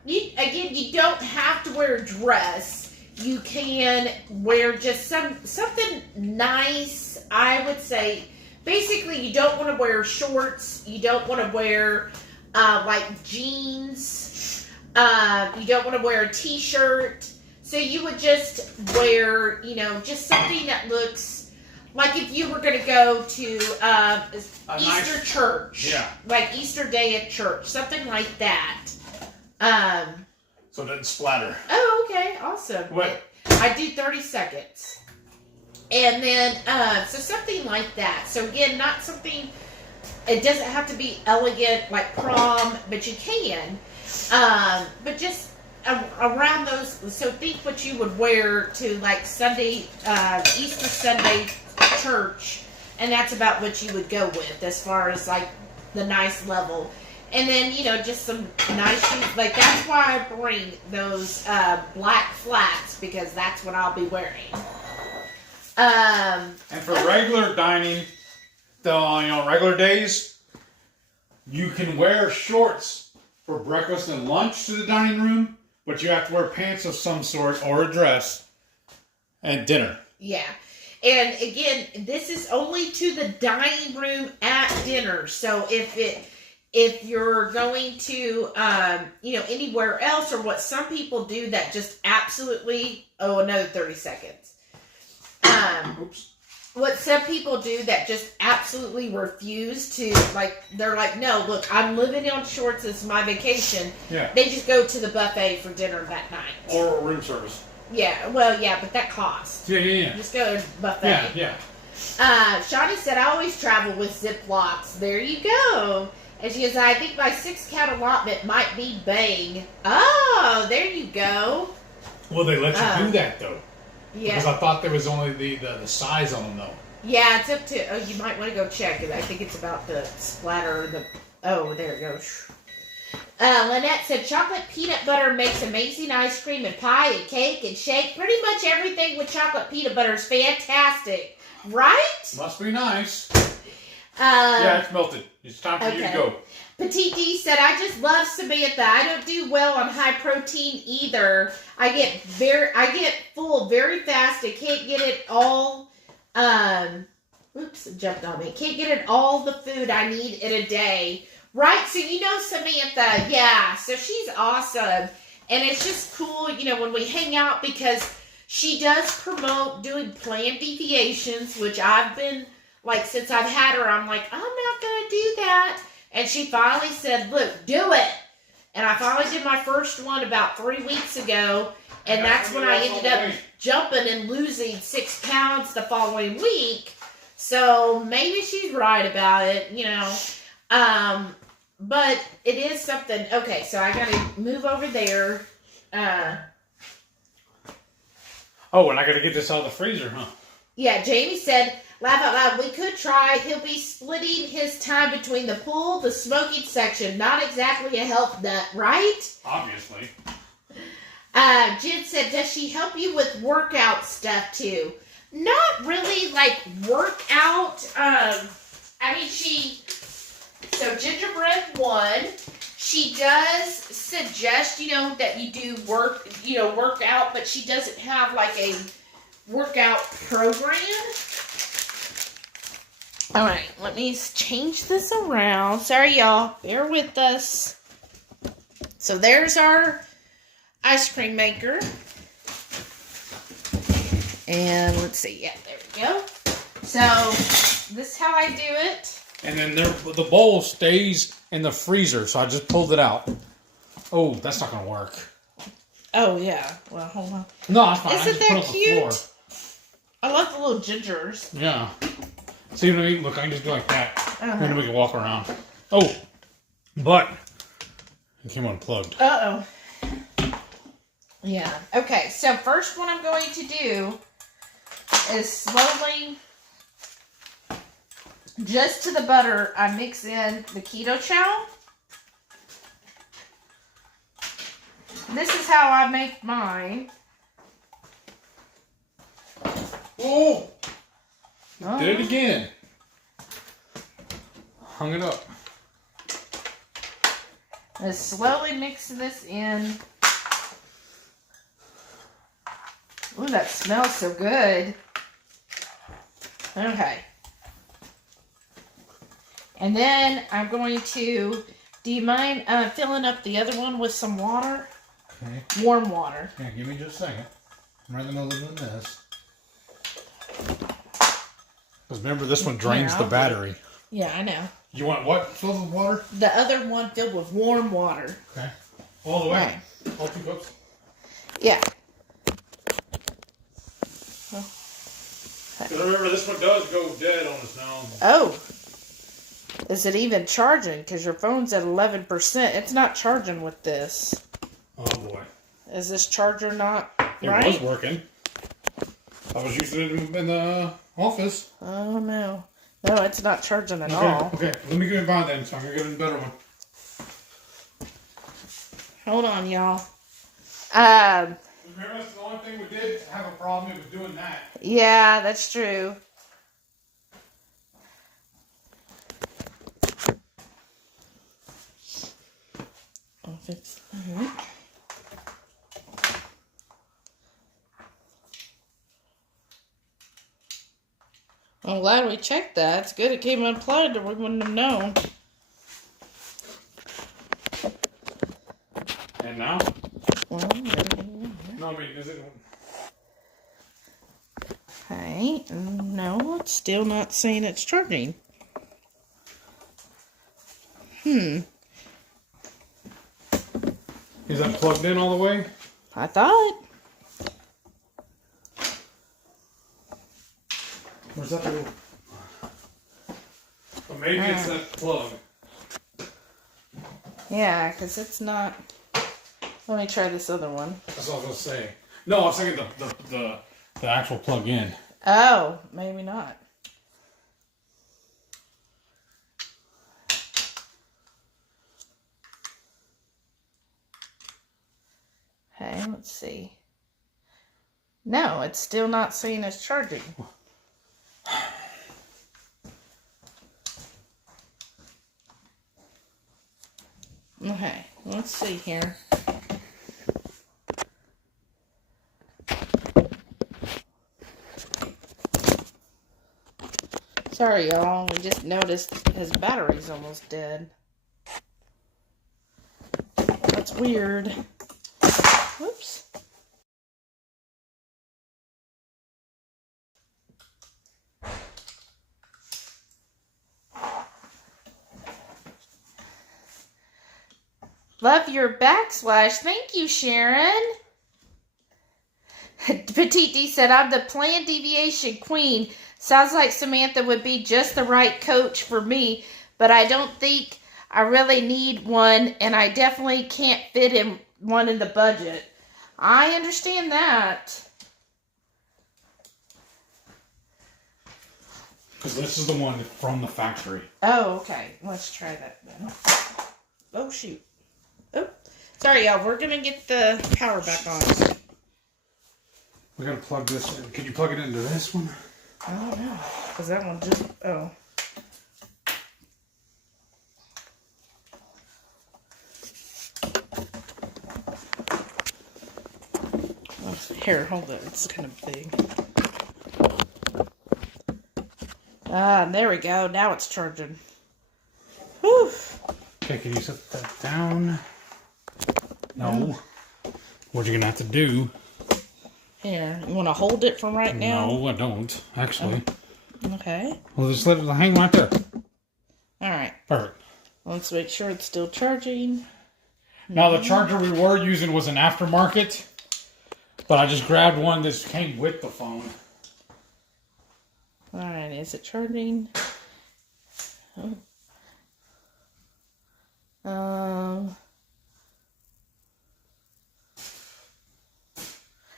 you don't have to wear a dress. You can wear just something nice, I would say. Basically, you don't want to wear shorts. You don't want to wear, like, jeans. You don't want to wear a t-shirt. So you would just wear, just something that looks like if you were going to go to Easter church. Yeah. Like Easter day at church. Something like that. So it doesn't splatter. Oh, okay. Awesome. What? I do 30 seconds. And then, so something like that. So again, not something, it doesn't have to be elegant like prom, but you can. But just around those, so think what you would wear to like Sunday, Easter Sunday church, and that's about what you would go with as far as like the nice level. And then, just some nice shoes. Like, that's why I bring those black flats, because that's what I'll be wearing. And for regular dining, regular days, you can wear shorts for breakfast and lunch to the dining room, but you have to wear pants of some sort or a dress at dinner. Yeah. And again, this is only to the dining room at dinner. So if you're going to, anywhere else, or what some people do that just absolutely, another 30 seconds. Oops. What some people do that just absolutely refuse to, they're like, no, look, I'm living on shorts, this is my vacation. Yeah. They just go to the buffet for dinner that night. Or room service. Yeah, well, yeah, but that costs. Yeah. Just go to the buffet. Yeah. Shawnee said, I always travel with Ziplocs. There you go. And she goes, I think my 6-count allotment might be bang. Oh, there you go. Well, they let you do that, though. Yeah. Because I thought there was only the size on them, though. Yeah, it's up to, you might want to go check. I think it's about the splatter, there it goes. Lynette said, chocolate peanut butter makes amazing ice cream and pie and cake and shake. Pretty much everything with chocolate peanut butter is fantastic. Right? Must be nice. Yeah, it's melted. It's time for you to go. Petite D said, I just love Samantha. I don't do well on high protein either. I get full very fast. I can't get it all. Oops, it jumped on me. Can't get it all the food I need in a day. Right? So Samantha. Yeah. So she's awesome. And it's just cool, when we hang out, because she does promote doing planned deviations, which I've been, since I've had her, I'm like, I'm not going to do that. And she finally said, look, do it. And I finally did my first one about 3 weeks ago. And that's when I ended up jumping and losing 6 pounds the following week. So maybe she's right about it, But it is something. Okay, so I got to move over there. Oh, and I gotta get this out of the freezer, huh? Yeah, Jamie said, laugh out loud, we could try. He'll be splitting his time between the pool, the smoking section. Not exactly a health nut, right? Obviously. Jen said, does she help you with workout stuff too? Not really like workout. So gingerbread 1, she does suggest, that you do work out, but she doesn't have like a workout program. All right, let me change this around. Sorry, y'all. Bear with us. So there's our ice cream maker. And let's see. Yeah, there we go. So this is how I do it. And then the bowl stays in the freezer, so I just pulled it out. Oh, that's not going to work. Oh, yeah. Well, hold on. No, it's fine. Isn't that cute? I love the little gingers. Yeah. See what I mean? Look, I can just do like that. Uh-huh. And then we can walk around. Oh, but it came unplugged. Uh-oh. Yeah. Okay, so first what I'm going to do is slowly, just to the butter, I mix in the keto chow. This is how I make mine. Oh! Did it again. Hung it up. Let's slowly mix this in. Ooh, that smells so good. Okay. And then I'm going to, do you mind filling up the other one with some water? Okay. Warm water. Yeah, give me just a second. I'm right in the middle of doing this. Because remember, this one drains the battery. Yeah, I know. You want what filled with water? The other one filled with warm water. Okay. All the way? Okay. All 2 cups? Yeah. Because remember, this one does go dead on us now. Oh. Is it even charging? Because your phone's at 11%. It's not charging with this. Oh, boy. Is this charger not right? It was working. I was using it in the office. Oh, no. No, it's not charging at all. Okay, let me go and buy them, so I'm going to get a better one. Hold on, y'all. Remember, that's the only thing we did have a problem with doing that. Yeah, that's true. I'm glad we checked that. It's good it came unplugged or we wouldn't have known. And now? Well, No, I mean, is it... okay. No, it's still not saying it's charging. Is that plugged in all the way? I thought. Where's that little... Well, maybe it's that plug. Yeah, because it's not... Let me try this other one. That's what I was going to say. No, I was thinking the actual plug in. Oh, maybe not. Okay, let's see. No, it's still not saying it's charging. Okay, let's see here. Sorry, y'all. We just noticed his battery's almost dead. That's weird. Whoops. Love your backslash. Thank you, Sharon. Petite D said, I'm the planned deviation queen. Sounds like Samantha would be just the right coach for me, but I don't think I really need one, and I definitely can't fit in one in the budget. I understand that. Because this is the one from the factory. Oh, okay. Let's try that then. Oh, shoot. Oh, sorry, y'all. We're going to get the power back on. We got to plug this in. Can you plug it into this one? I don't know. Because that one just... Oh. Here, hold it. It's kind of big. Ah, there we go. Now it's charging. Whew. Okay, can you set that down? No. What you're going to have to do... Here, you want to hold it for right now? No, I don't, actually. Okay. Well, just let it hang right there. Alright. Perfect. Let's make sure it's still charging. Now, the charger we were using was an aftermarket, but I just grabbed one that came with the phone. Alright, is it charging?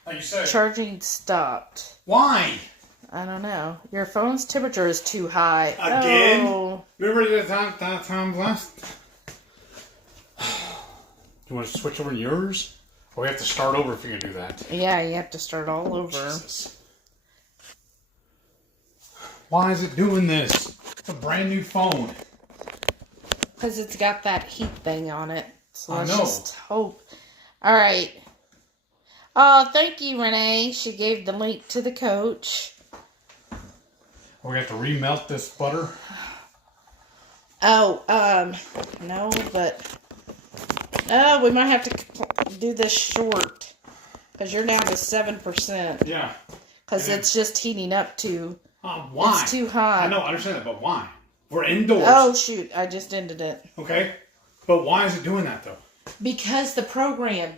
Like you said. Charging stopped. Why? I don't know. Your phone's temperature is too high. Again? Oh. Remember that time last? You want to switch over to yours? Or we have to start over if you're going to do that? Yeah, you have to start all over. Jesus. Why is it doing this? It's a brand new phone. Because it's got that heat thing on it. So let's I know. just hope. Alright. Oh, thank you, Renee. She gave the link to the coach. We have to remelt this butter. Oh, no, but... Oh, we might have to do this short. Because you're down to 7%. Yeah. Because it's just heating up to... Why? It's too hot. I know, I understand that, but why? We're indoors. Oh, shoot. I just ended it. Okay. But why is it doing that, though? Because the program...